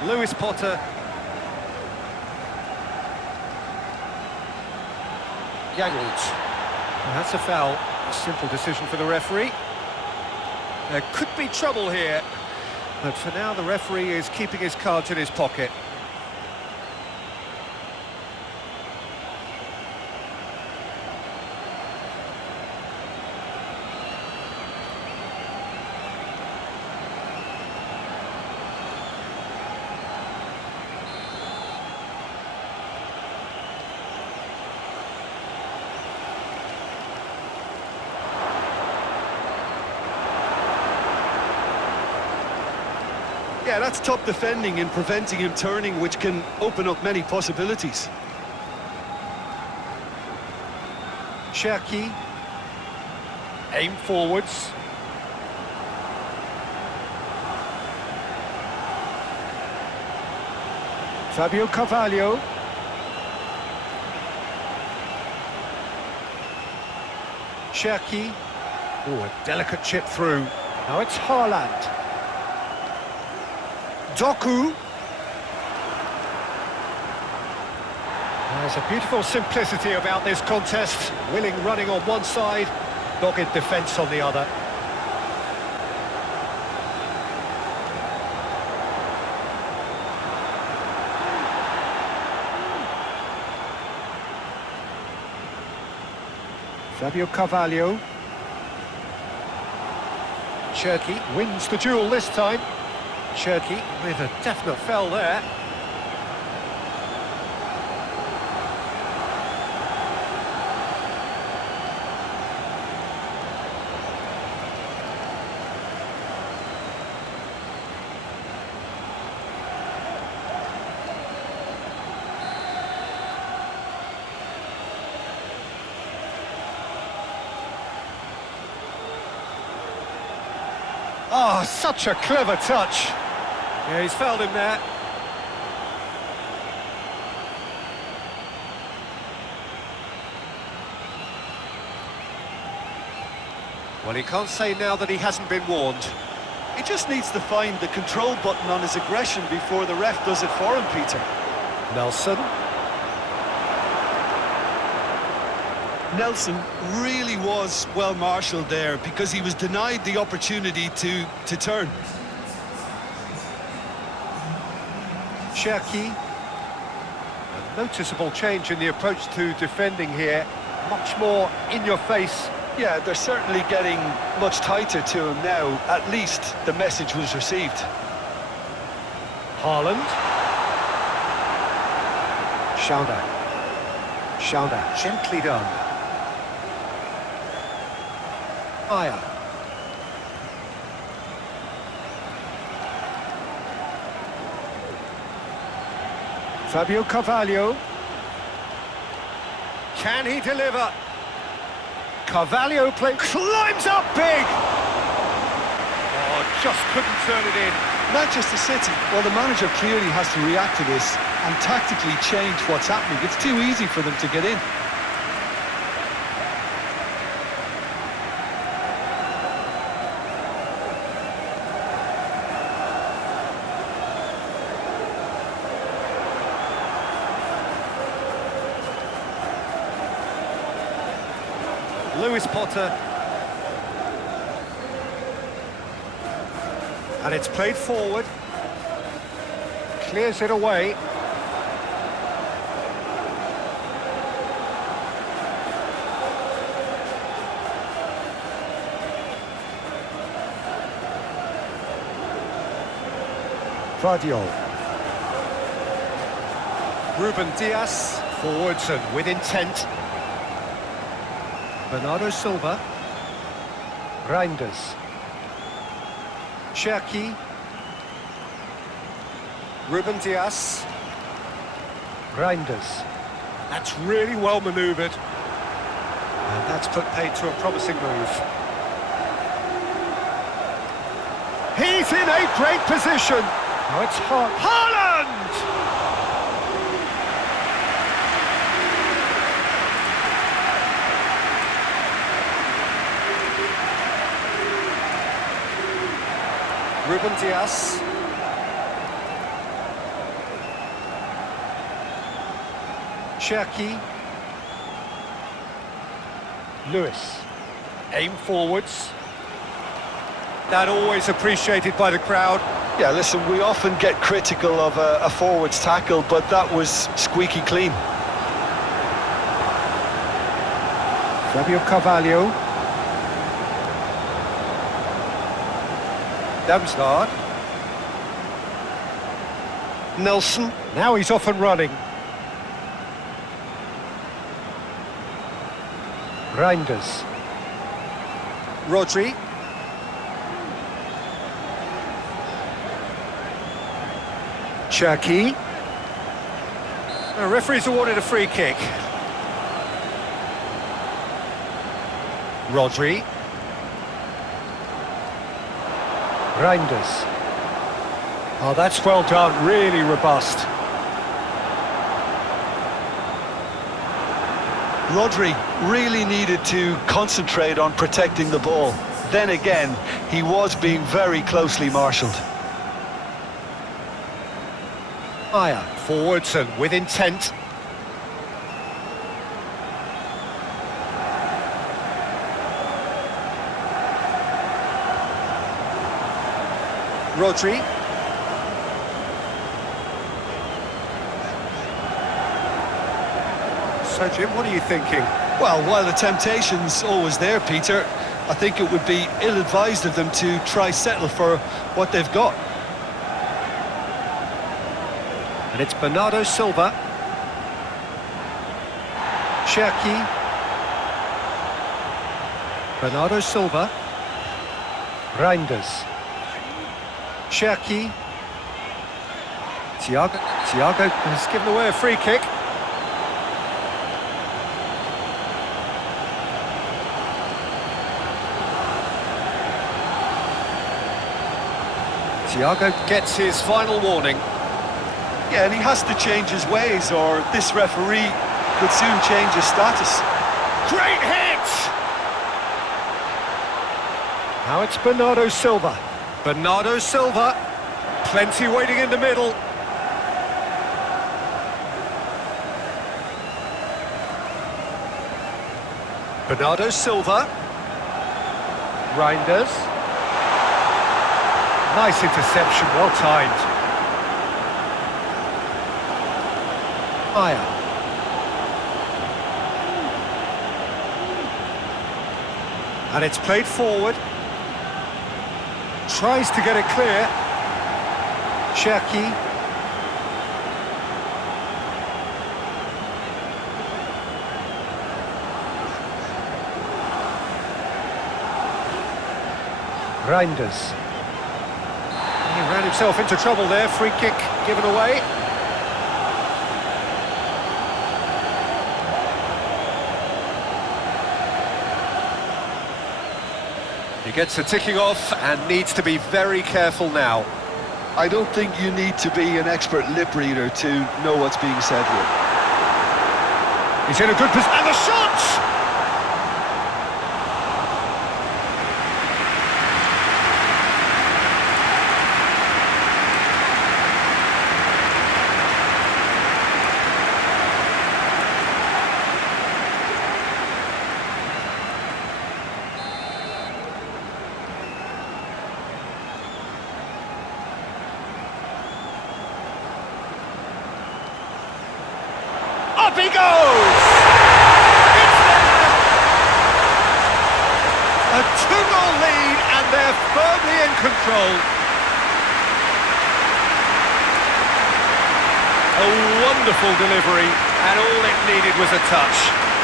Lewis Potter. Jangelt. That's a foul. A simple decision for the referee. There could be trouble here, but for now the referee is keeping his cards in his pocket. Yeah, that's top defending and preventing him turning, which can open up many possibilities. Cherki. Aim forwards. Fabio Carvalho. Cherki. Oh, a delicate chip through. Now it's Haaland. Doku. There's a beautiful simplicity about this contest. Willing running on one side, dogged defence on the other. Fabio Carvalho. Cherki wins the duel this time. Cherki with a definite foul there. Oh, such a clever touch. Yeah, he's felled him there. Well, he can't say now that he hasn't been warned. He just needs to find the control button on his aggression before the ref does it for him, Peter. Nelson. Nelson really was well marshalled there because he was denied the opportunity to turn. Cherki. A noticeable change in the approach to defending here. Much more in your face. Yeah, they're certainly getting much tighter to him now. At least the message was received. Haaland. Schauder. Schauder, gently done. Aya. Fabio Carvalho. Can he deliver? Carvalho climbs up big! Oh, just couldn't turn it in. Manchester City, well, the manager clearly has to react to this and tactically change what's happening. It's too easy for them to get in. Lewis Potter. And it's played forward. Clears it away. Vardiol. Ruben Dias. Forwards and with intent. Bernardo Silva. Reinders. Cherki. Ruben Dias. Reinders. That's really well manoeuvred. And that's put paid to a promising move. He's in a great position. Now it's Haaland! Ruben Dias. Cherki. Lewis. Aim forwards. That always appreciated by the crowd. Yeah, listen, we often get critical of a forward's tackle, but that was squeaky clean. Fabio Carvalho. Damsgaard. Nelson. Now he's off and running. Reinders. Rodri. Cherki. The referee's awarded a free kick. Rodri. Reinders. Oh, that's well done, really robust. Rodri really needed to concentrate on protecting the ball. Then again, he was being very closely marshalled. Aya, forwards and with intent. Rodri. So, Jim, what are you thinking? Well, while the temptation's always there, Peter, I think it would be ill-advised of them to try settle for what they've got. And it's Bernardo Silva. Cherki. Bernardo Silva. Reinders. Cherki. Thiago has given away a free kick. Thiago gets his final warning. Yeah, and he has to change his ways, or this referee could soon change his status. Great hit! Now it's Bernardo Silva. Bernardo Silva, plenty waiting in the middle. Bernardo Silva. Reinders. Nice interception, well timed. Maya. And it's played forward. Tries to get it clear. Cherki. Reinders. He ran himself into trouble there. Free kick given away. He gets the ticking off and needs to be very careful now. I don't think you need to be an expert lip reader to know what's being said here. He's in a good position. And the shot! Up he goes! It's there! A 2-goal lead and they're firmly in control. A wonderful delivery and all it needed was a touch.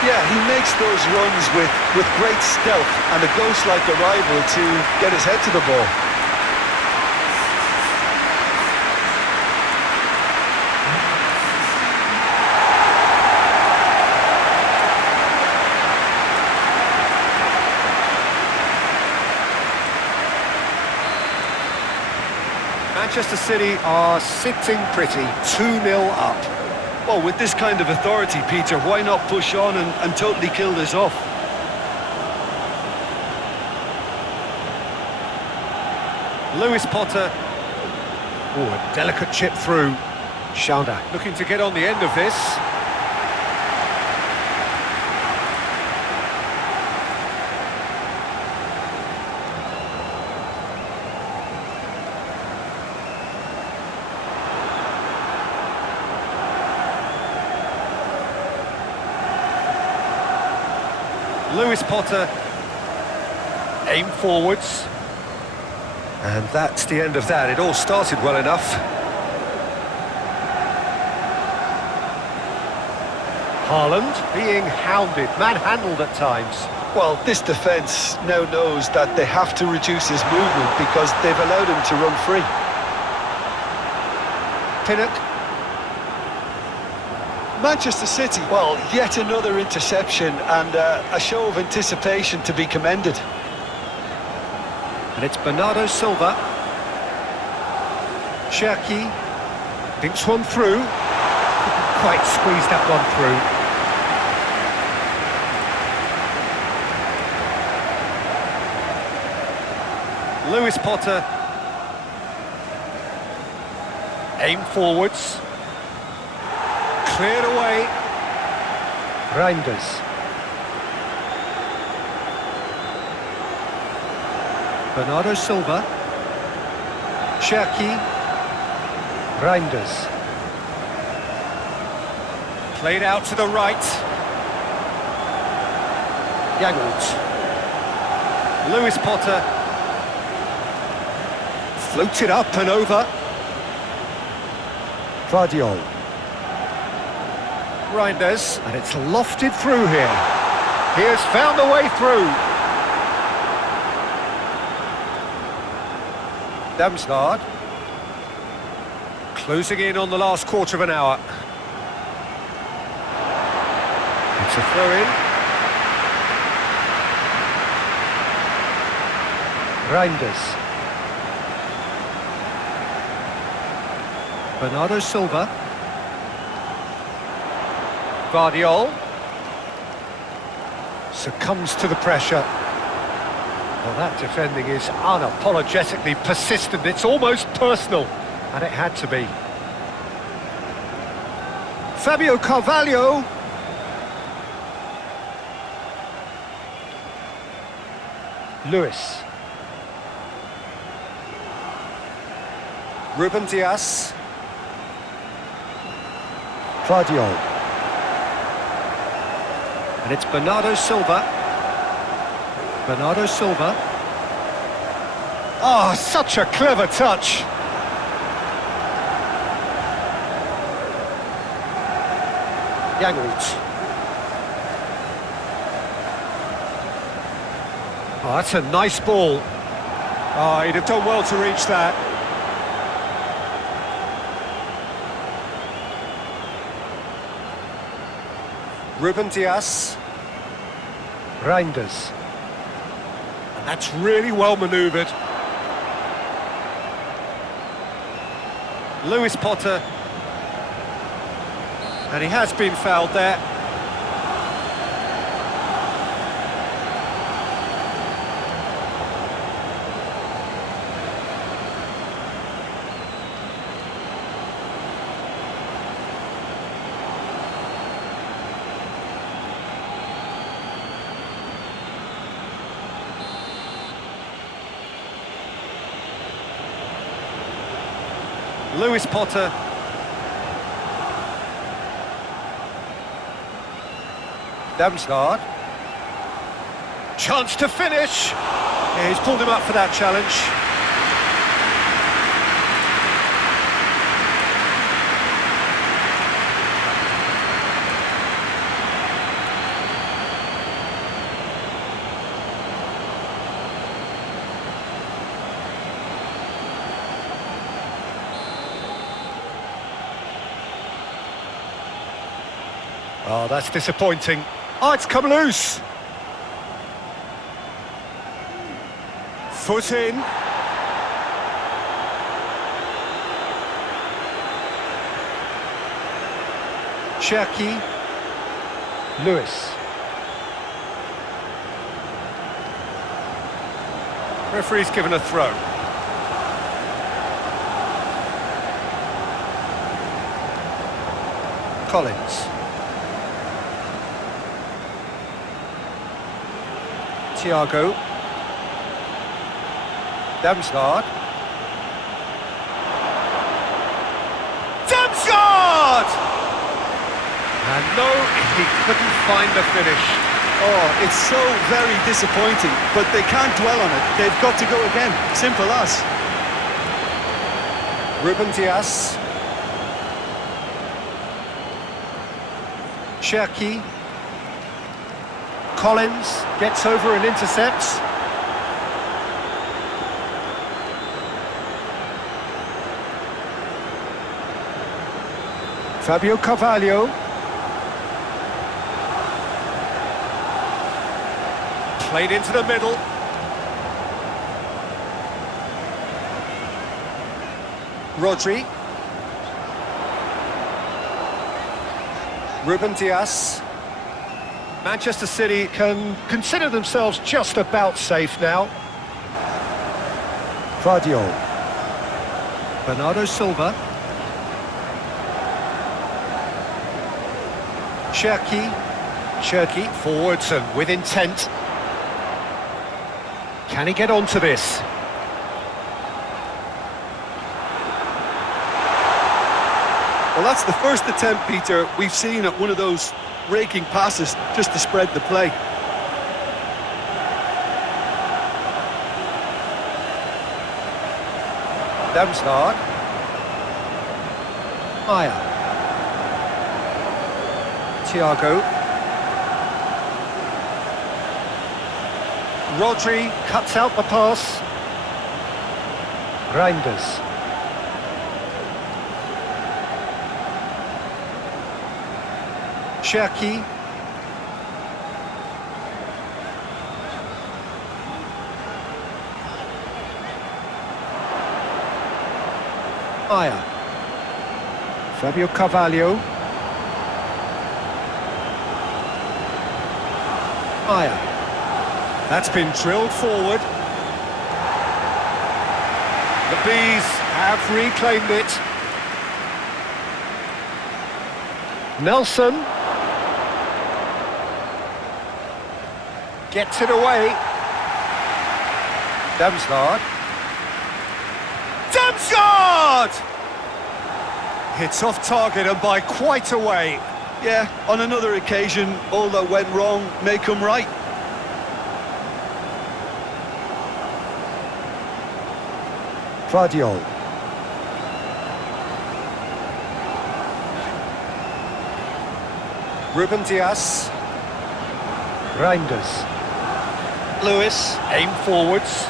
Yeah, he makes those runs with great stealth and a ghost-like arrival to get his head to the ball. Manchester City are sitting pretty, 2-0 up. Well, with this kind of authority, Peter, why not push on and totally kill this off? Lewis Potter. Oh, a delicate chip through. Schauder. Looking to get on the end of this. Lewis Potter, aim forwards, and that's the end of that. It all started well enough. Haaland being hounded, manhandled at times. Well, this defence now knows that they have to reduce his movement because they've allowed him to run free. Pinnock. Manchester City. Well, yet another interception and a show of anticipation to be commended. And it's Bernardo Silva. Cherki thinks one through. Couldn't quite squeeze that one through. Lewis Potter, aim forwards. Cleared away. Reinders. Bernardo Silva. Cherki. Reinders. Played out to the right. Jangelt. Lewis Potter. Floated up and over. Vardiol. Reinders. And it's lofted through here. He has found a way through. Damsgaard. Closing in on the last quarter of an hour. It's a throw-in. Reinders. Bernardo Silva. Guardiola. Succumbs to the pressure. Well, that defending is unapologetically persistent. It's almost personal, and it had to be. Fabio Carvalho. Lewis. Ruben Dias. Guardiola. And it's Bernardo Silva. Bernardo Silva. Oh, such a clever touch. Yangolt. Oh, that's a nice ball. Oh, he'd have done well to reach that. Ruben Dias. Reinders. And that's really well manoeuvred. Lewis Potter. And he has been fouled there. Lewis Potter. Damsgaard. Chance to finish. Yeah, he's pulled him up for that challenge. Oh, that's disappointing. Oh, it's come loose. Foot in. Cherki. Lewis. Referee's given a throw. Collins. Thiago. Damsgaard. Damsgaard! And no, he couldn't find the finish. Oh, it's so very disappointing, but they can't dwell on it. They've got to go again. Simple as. Ruben Dias. Cherki. Collins gets over and intercepts. Fabio Carvalho. Played into the middle. Rodri. Ruben Dias. Manchester City can consider themselves just about safe now. Guardiola. Bernardo Silva. Cherki forwards and with intent. Can he get onto this? Well, that's the first attempt, Peter, we've seen at one of those raking passes just to spread the play. Damsgaard. Maya. Thiago. Rodri cuts out the pass. Reinders. Cherki. Maya. Fabio Carvalho. Maya. That's been drilled forward. The Bees have reclaimed it. Nelson. Gets it away. Damsgaard. Damsgaard! Hits off target and by quite a way. Yeah, on another occasion, all that went wrong may come right. Vardiol. Ruben Dias. Reinders. Lewis, aim forwards.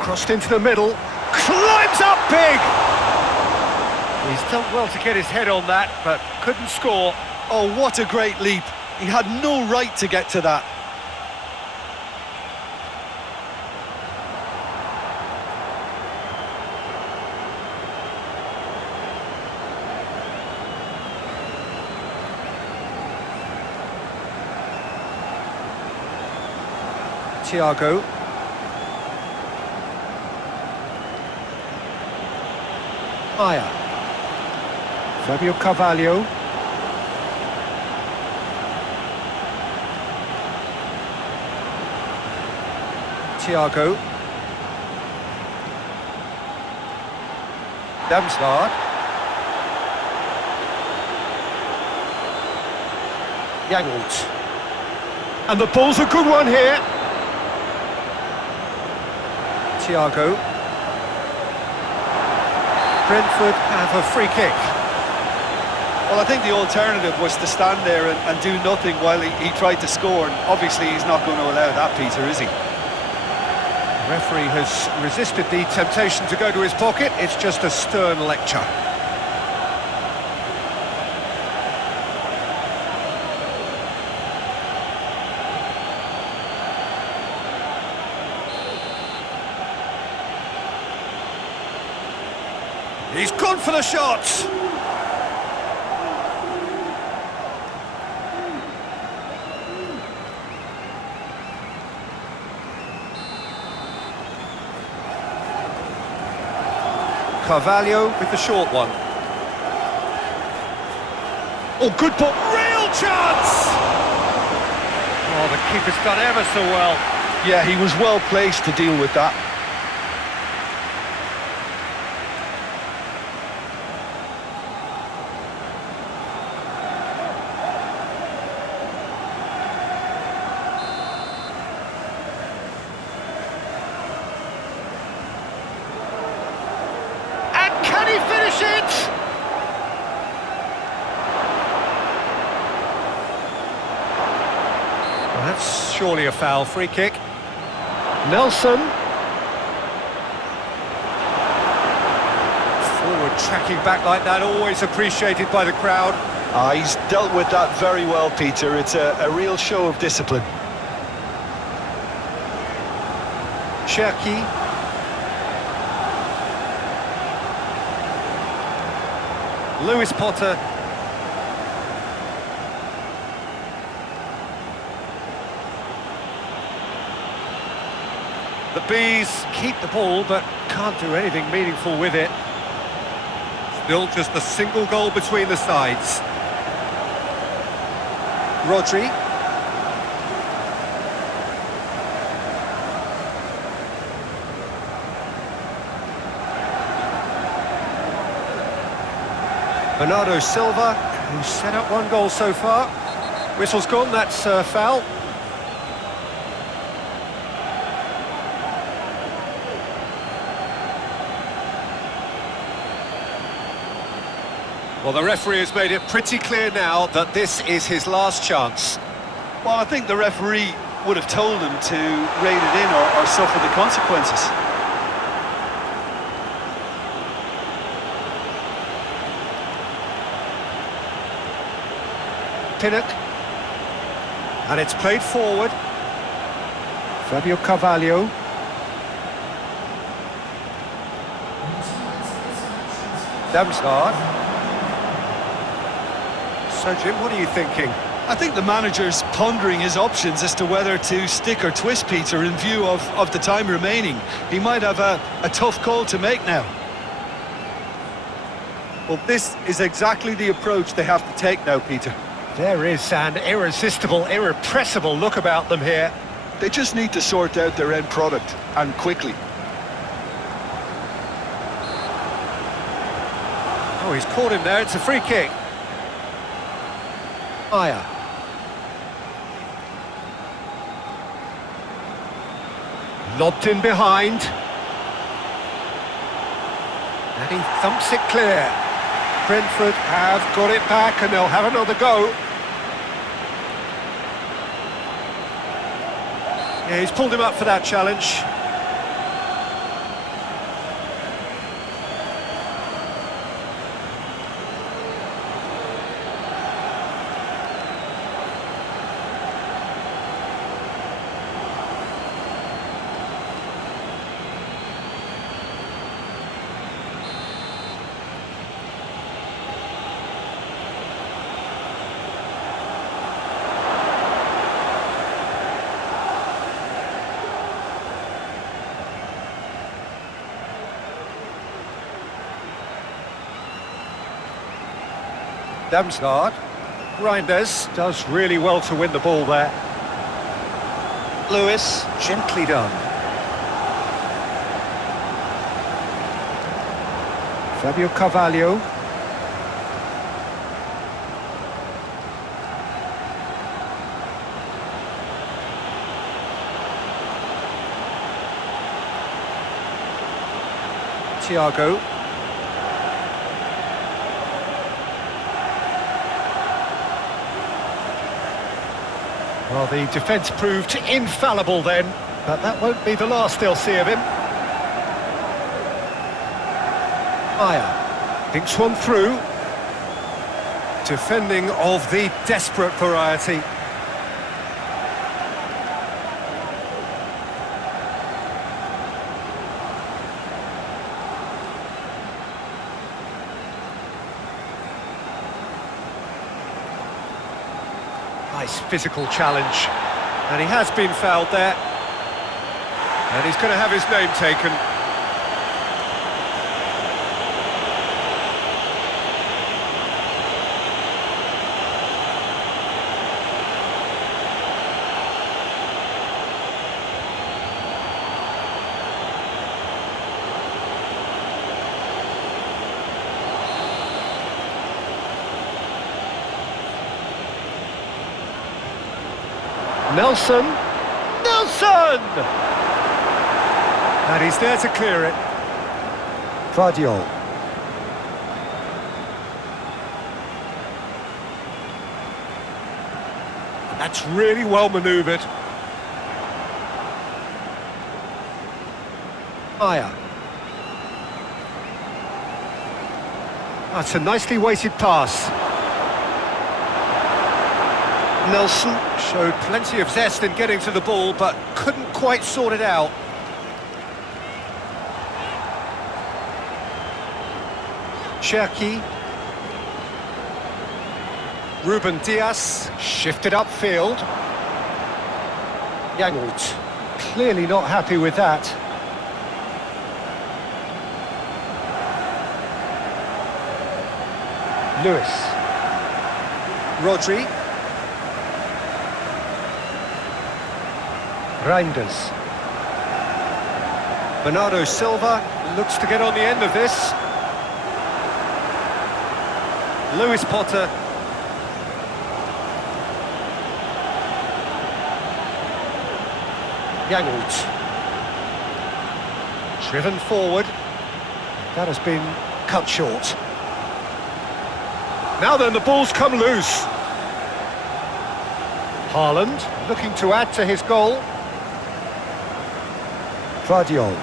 Crossed into the middle. Climbs up big! He's done well to get his head on that, but couldn't score. Oh, what a great leap. He had no right to get to that. Thiago. Maya. Fabio Carvalho. Thiago. Damsgaard. Yangolt. And the ball's a good one here. Thiago. Brentford have a free kick. Well, I think the alternative was to stand there and do nothing while he tried to score. And obviously, he's not going to allow that, Peter, is he? The referee has resisted the temptation to go to his pocket. It's just a stern lecture. He's gone for the shot. Carvalho with the short one. Oh, good ball. Real chance! Oh, the keeper's done ever so well. Yeah, he was well placed to deal with that. Can he finish it? Well, that's surely a foul. Free kick. Nelson. Forward tracking back like that, always appreciated by the crowd. He's dealt with that very well, Peter. It's a real show of discipline. Cherki. Lewis Potter. The Bees keep the ball, but can't do anything meaningful with it. Still just a single goal between the sides. Rodri. Bernardo Silva, who's set up one goal so far. Whistle's gone, that's foul. Well, the referee has made it pretty clear now that this is his last chance. Well, I think the referee would have told him to rein it in or suffer the consequences. Pinnock. And it's played forward. Fabio Carvalho. Damsgaard. So, Jim, what are you thinking? I think the manager's pondering his options as to whether to stick or twist Peter in view of the time remaining. He might have a tough call to make now. Well, this is exactly the approach they have to take now, Peter. There is an irresistible, irrepressible look about them here. They just need to sort out their end product, and quickly. Oh, he's caught him there. It's a free kick. Aya. Lobbed in behind. And he thumps it clear. Brentford have got it back and they'll have another go. Yeah, he's pulled him up for that challenge. Damsgaard. Reinders does really well to win the ball there. Lewis, gently done. Fabio Carvalho. Thiago. Well, the defence proved infallible then, but that won't be the last they'll see of him. Aya thinks one through. Defending of the desperate variety. Nice physical challenge, and he has been fouled there, and he's going to have his name taken. Nelson! And he's there to clear it. Vardiol. That's really well manoeuvred. Aya. That's a nicely weighted pass. Nelson showed plenty of zest in getting to the ball, but couldn't quite sort it out. Cherki. Ruben Dias shifted upfield. Yangolt clearly not happy with that. Lewis. Rodri. Reinders. Bernardo Silva looks to get on the end of this. Lewis Potter. Yangolt. Driven forward. That has been cut short. Now then, the ball's come loose. Haaland looking to add to his goal. Vardiol.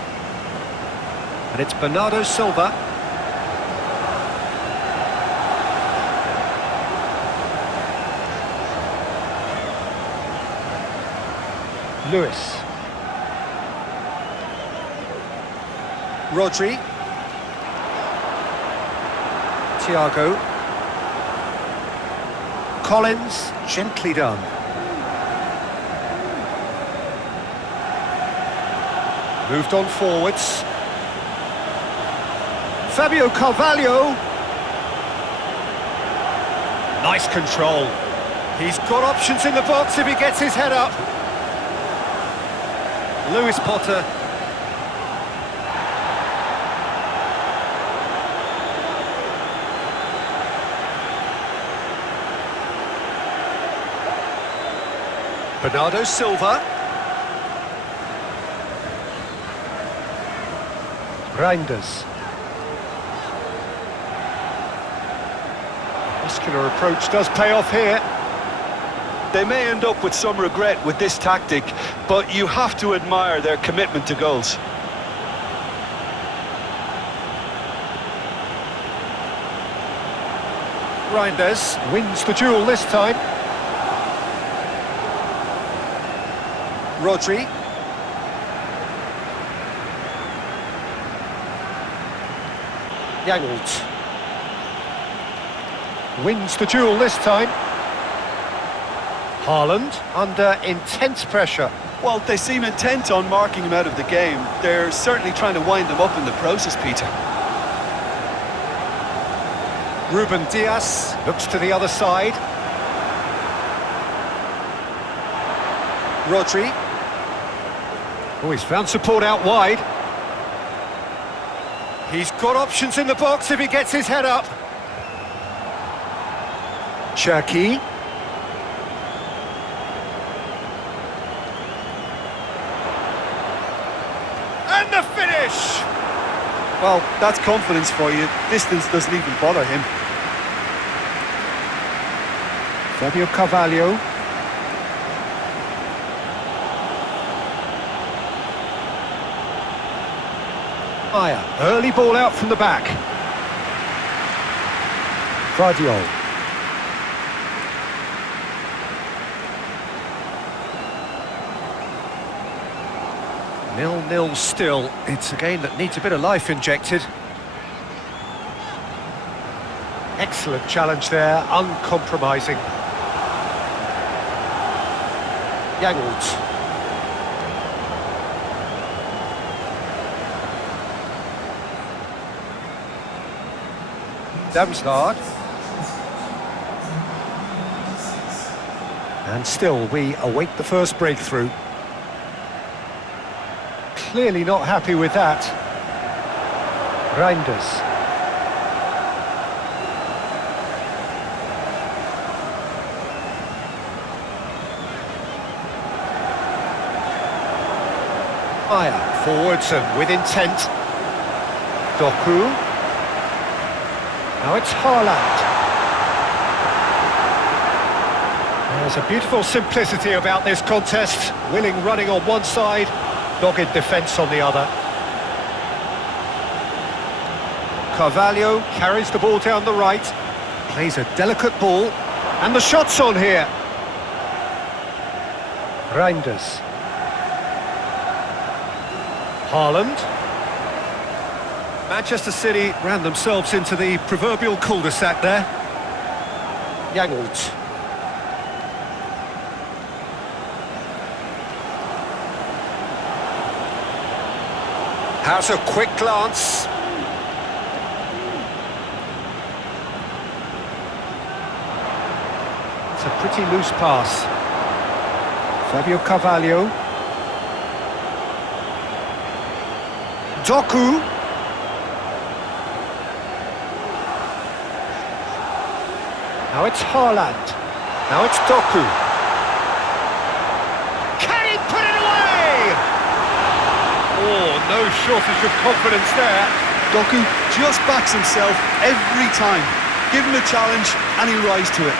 And it's Bernardo Silva. Lewis. Rodri. Thiago. Collins, gently done. Moved on forwards. Fabio Carvalho. Nice control. He's got options in the box if he gets his head up. Lewis Potter. Bernardo Silva. Reinders. Muscular approach does pay off here. They may end up with some regret with this tactic, but you have to admire their commitment to goals. Reinders wins the duel this time. Rodri. Yangolt wins the duel this time. Haaland under intense pressure. Well, they seem intent on marking him out of the game. They're certainly trying to wind him up in the process, Peter. Ruben Dias looks to the other side. Rodri. Oh, he's found support out wide. He's got options in the box if he gets his head up. Cherki. And the finish! Well, that's confidence for you. Distance doesn't even bother him. Fabio Carvalho. Maya, early ball out from the back. Vardiol. Nil-nil still. It's a game that needs a bit of life injected. Excellent challenge there, uncompromising. Yangolt. Damsgaard. And still we await the first breakthrough. Clearly not happy with that. Reinders. Maya, forwards and with intent. Doku. Now it's Haaland. There's a beautiful simplicity about this contest. Willing running on one side, dogged defence on the other. Carvalho carries the ball down the right, plays a delicate ball, and the shot's on here. Reinders. Haaland. Manchester City ran themselves into the proverbial cul-de-sac there. Yangolt. Has a quick glance. It's a pretty loose pass. Fabio Carvalho. Doku. Now it's Haaland. Now it's Doku. Can he put it away? Oh, no shortage of confidence there. Doku just backs himself every time. Give him a challenge and he'll rise to it.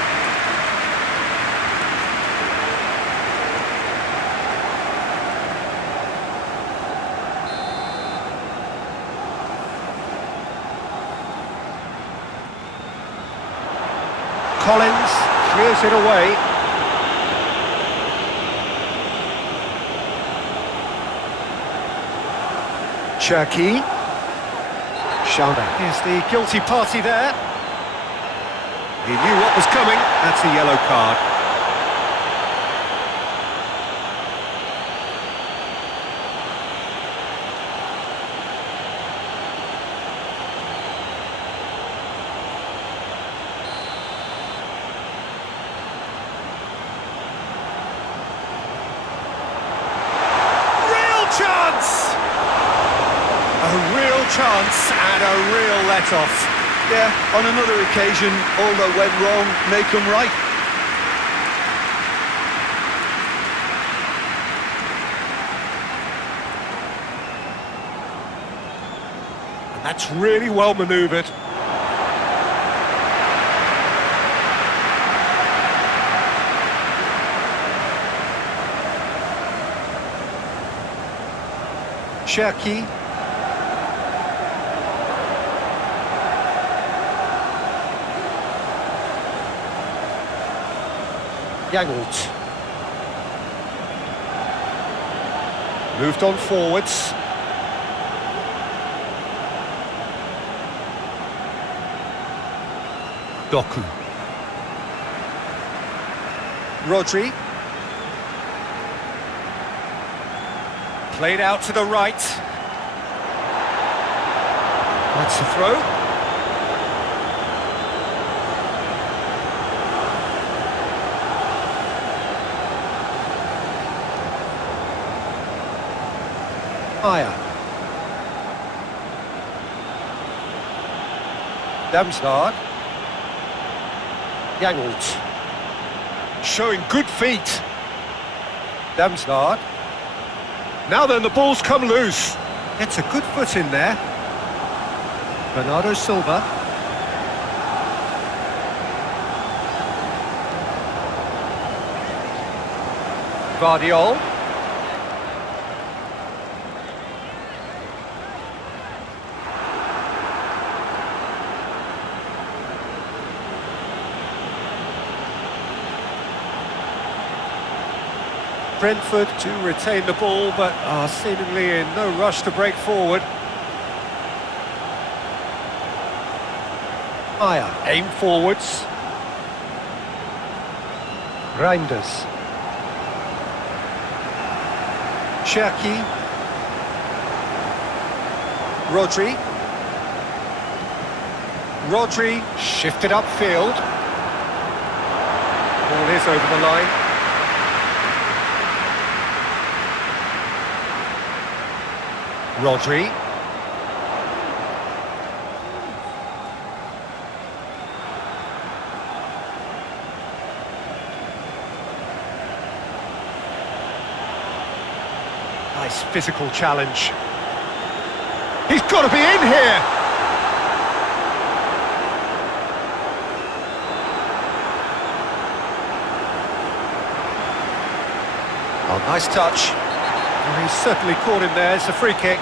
Collins clears it away. Cherki. Shauna is the guilty party there. He knew what was coming. That's a yellow card. Real chance! A real chance and a real let-off. Yeah, on another occasion, all that went wrong may come right. And that's really well manoeuvred. Cherki. Yangolt. Moved on forwards. Doku. Rodri. Played out to the right. That's a throw. Aya. Damsgaard. Yangolt. Showing good feet. Damsgaard. Now then, the ball's come loose. Gets a good foot in there. Bernardo Silva. Guardiol. Brentford To retain the ball, but are seemingly in no rush to break forward. Aya. Aim forwards. Reinders. Cherki. Rodri. Rodri shifted upfield. Ball is over the line. Rodri. Nice physical challenge. He's got to be in here! Oh, nice touch. Well, he's certainly caught him there. It's a free kick.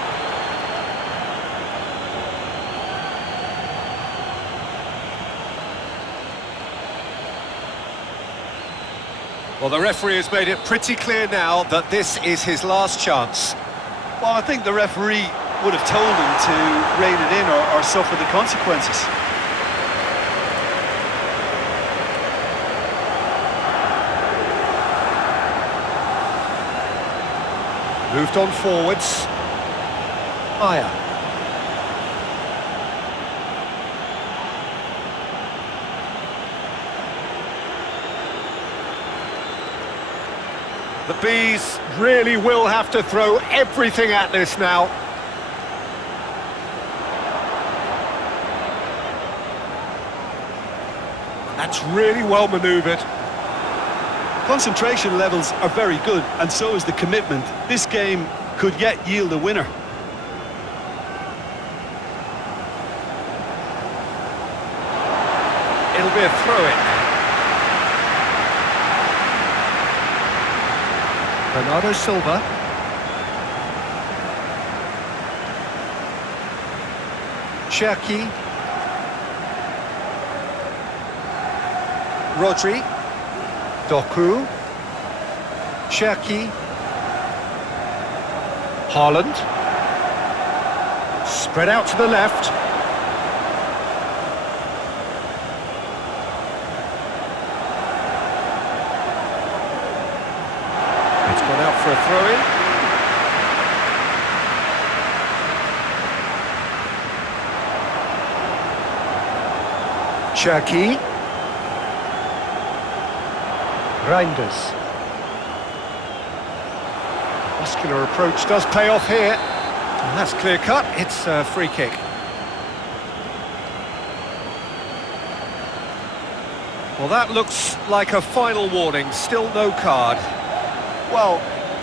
Well, the referee has made it pretty clear now that this is his last chance. Well, I think the referee would have told him to rein it in or suffer the consequences. Moved on forwards. Aya. The Bees really will have to throw everything at this now. That's really well manoeuvred. Concentration levels are very good, and so is the commitment. This game could yet yield a winner. It'll be a throw-in. Bernardo Silva. Cherki. Rodri. Doku. Cherki. Haaland. Spread out to the left. for a throw-in. Cherki. Reinders. Muscular approach does pay off here. And that's clear-cut, it's a free kick. Well, that looks like a final warning, still no card. Well,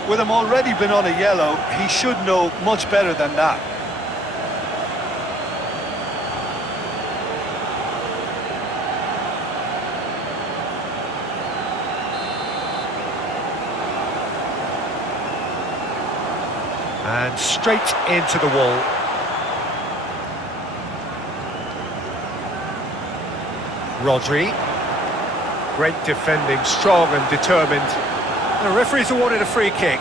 with him already been on a yellow, he should know much better than that. And straight into the wall. Rodri. Great defending, strong and determined. The referee's awarded a free kick.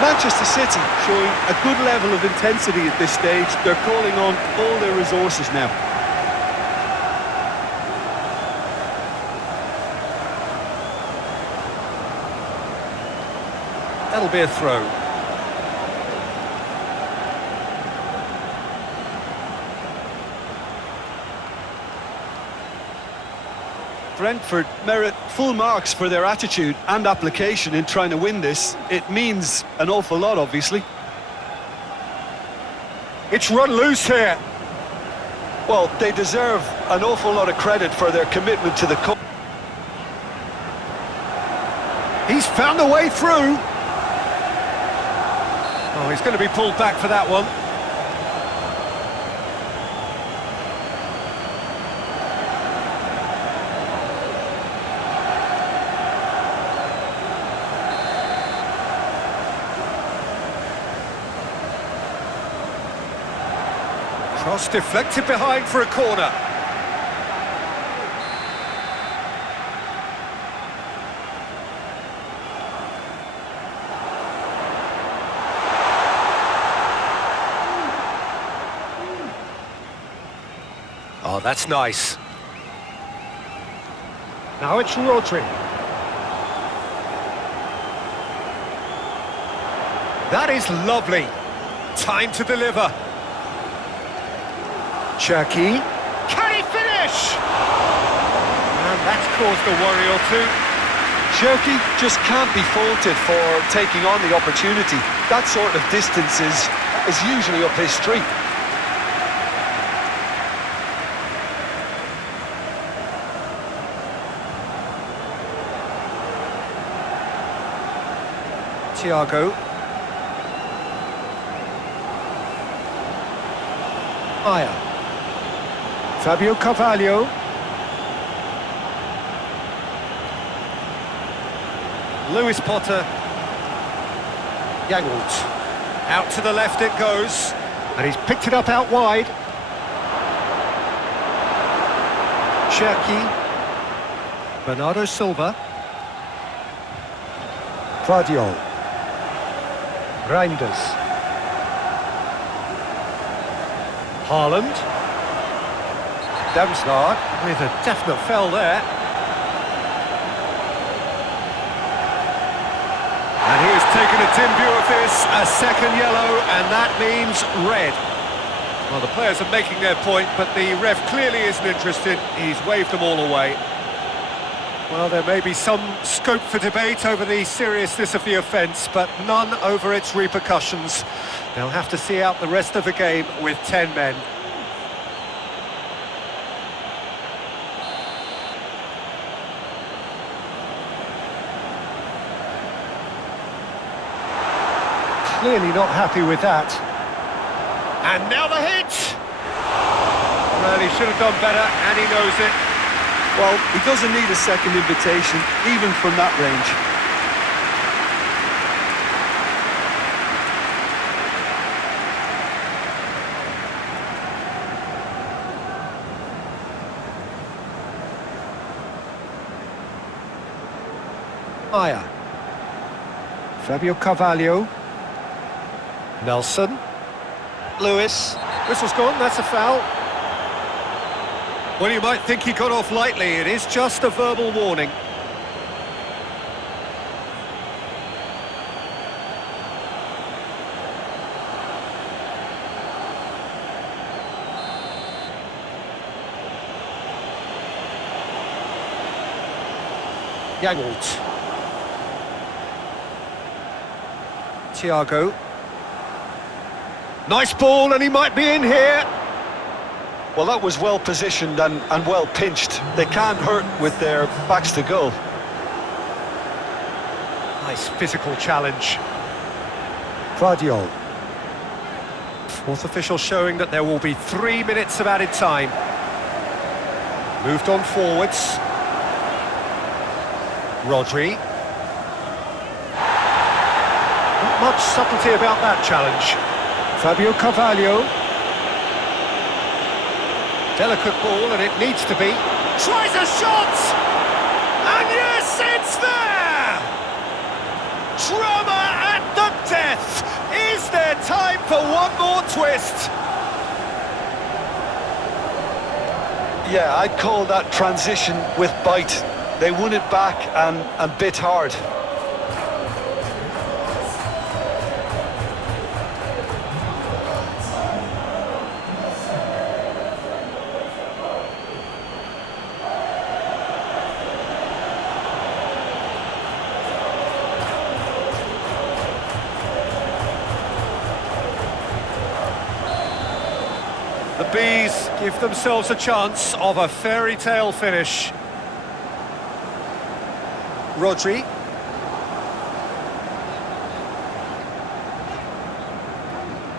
Manchester City showing a good level of intensity at this stage. They're calling on all their resources now. That'll be a throw. Brentford merit full marks for their attitude and application in trying to win this. It means an awful lot, obviously. It's run loose here. Well, they deserve an awful lot of credit for their commitment to the cup. He's found a way through. Oh, he's going to be pulled back for that one. Cross deflected behind for a corner. Oh, that's nice. Now it's Rodri. That is lovely. Time to deliver. Cherki. Can he finish? And that's caused a worry or two. Cherki just can't be faulted for taking on the opportunity. That sort of distance is usually up his street. Thiago. Maya. Fabio Carvalho. Lewis Potter. Yangolt. Out to the left it goes. And he's picked it up out wide. Cherki. Bernardo Silva. Guardiola. Reinders. Haaland. Damsgaard With a definite foul there. And he has taken a dim view of this, a second yellow, and that means red. Well, the players are making their point, but the ref clearly isn't interested. He's waved them all away. Well, there may be some scope for debate over the seriousness of the offence, but none over its repercussions. They'll have to see out the rest of the game with 10 men. clearly not happy with that. And now the hit! Well, he should have done better, and he knows it. Well, he doesn't need a second invitation, even from that range. Maya. Fabio Carvalho. Nelson. Lewis. Whistle's gone, that's a foul. Well, you might think he got off lightly. It is just a verbal warning. Yangolt. Thiago. Nice ball, and he might be in here. Well, that was well positioned and well pinched. They can't hurt with their backs to goal. Nice physical challenge. Guardiola. Fourth official showing that there will be 3 minutes of added time. Moved on forwards. Rodri. Not much subtlety about that challenge. Fabio Carvalho. Delicate ball, and it needs to be. Tries a shot! And yes, it's there! Drama at the death! Is there time for one more twist? Yeah, I'd call that transition with bite. They won it back and bit hard. The Bees give themselves a chance of a fairy tale finish. Rodri.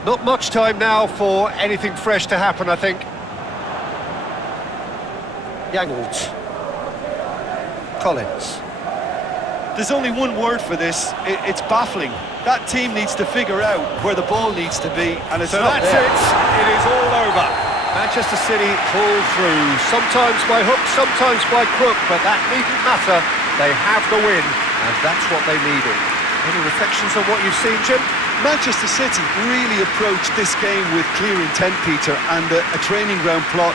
Not much time now for anything fresh to happen, I think. Yangolt. Collins. There's only one word for this. It's baffling. That team needs to figure out where the ball needs to be, and it's So not that's there. it is all over. Manchester City pull through, sometimes by hook, sometimes by crook, but that needn't matter. They have the win, and that's what they needed. Any reflections on what you've seen, Jim? Manchester City really approached this game with clear intent, Peter, and a training ground plot.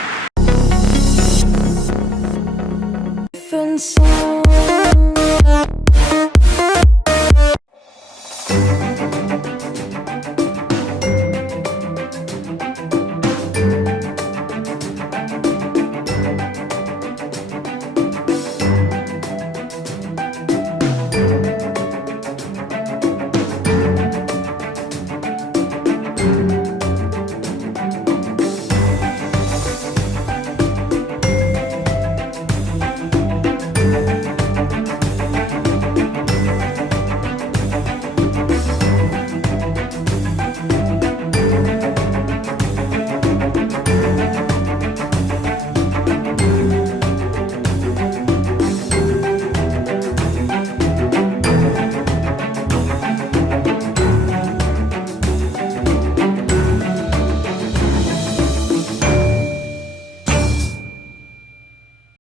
Different sound.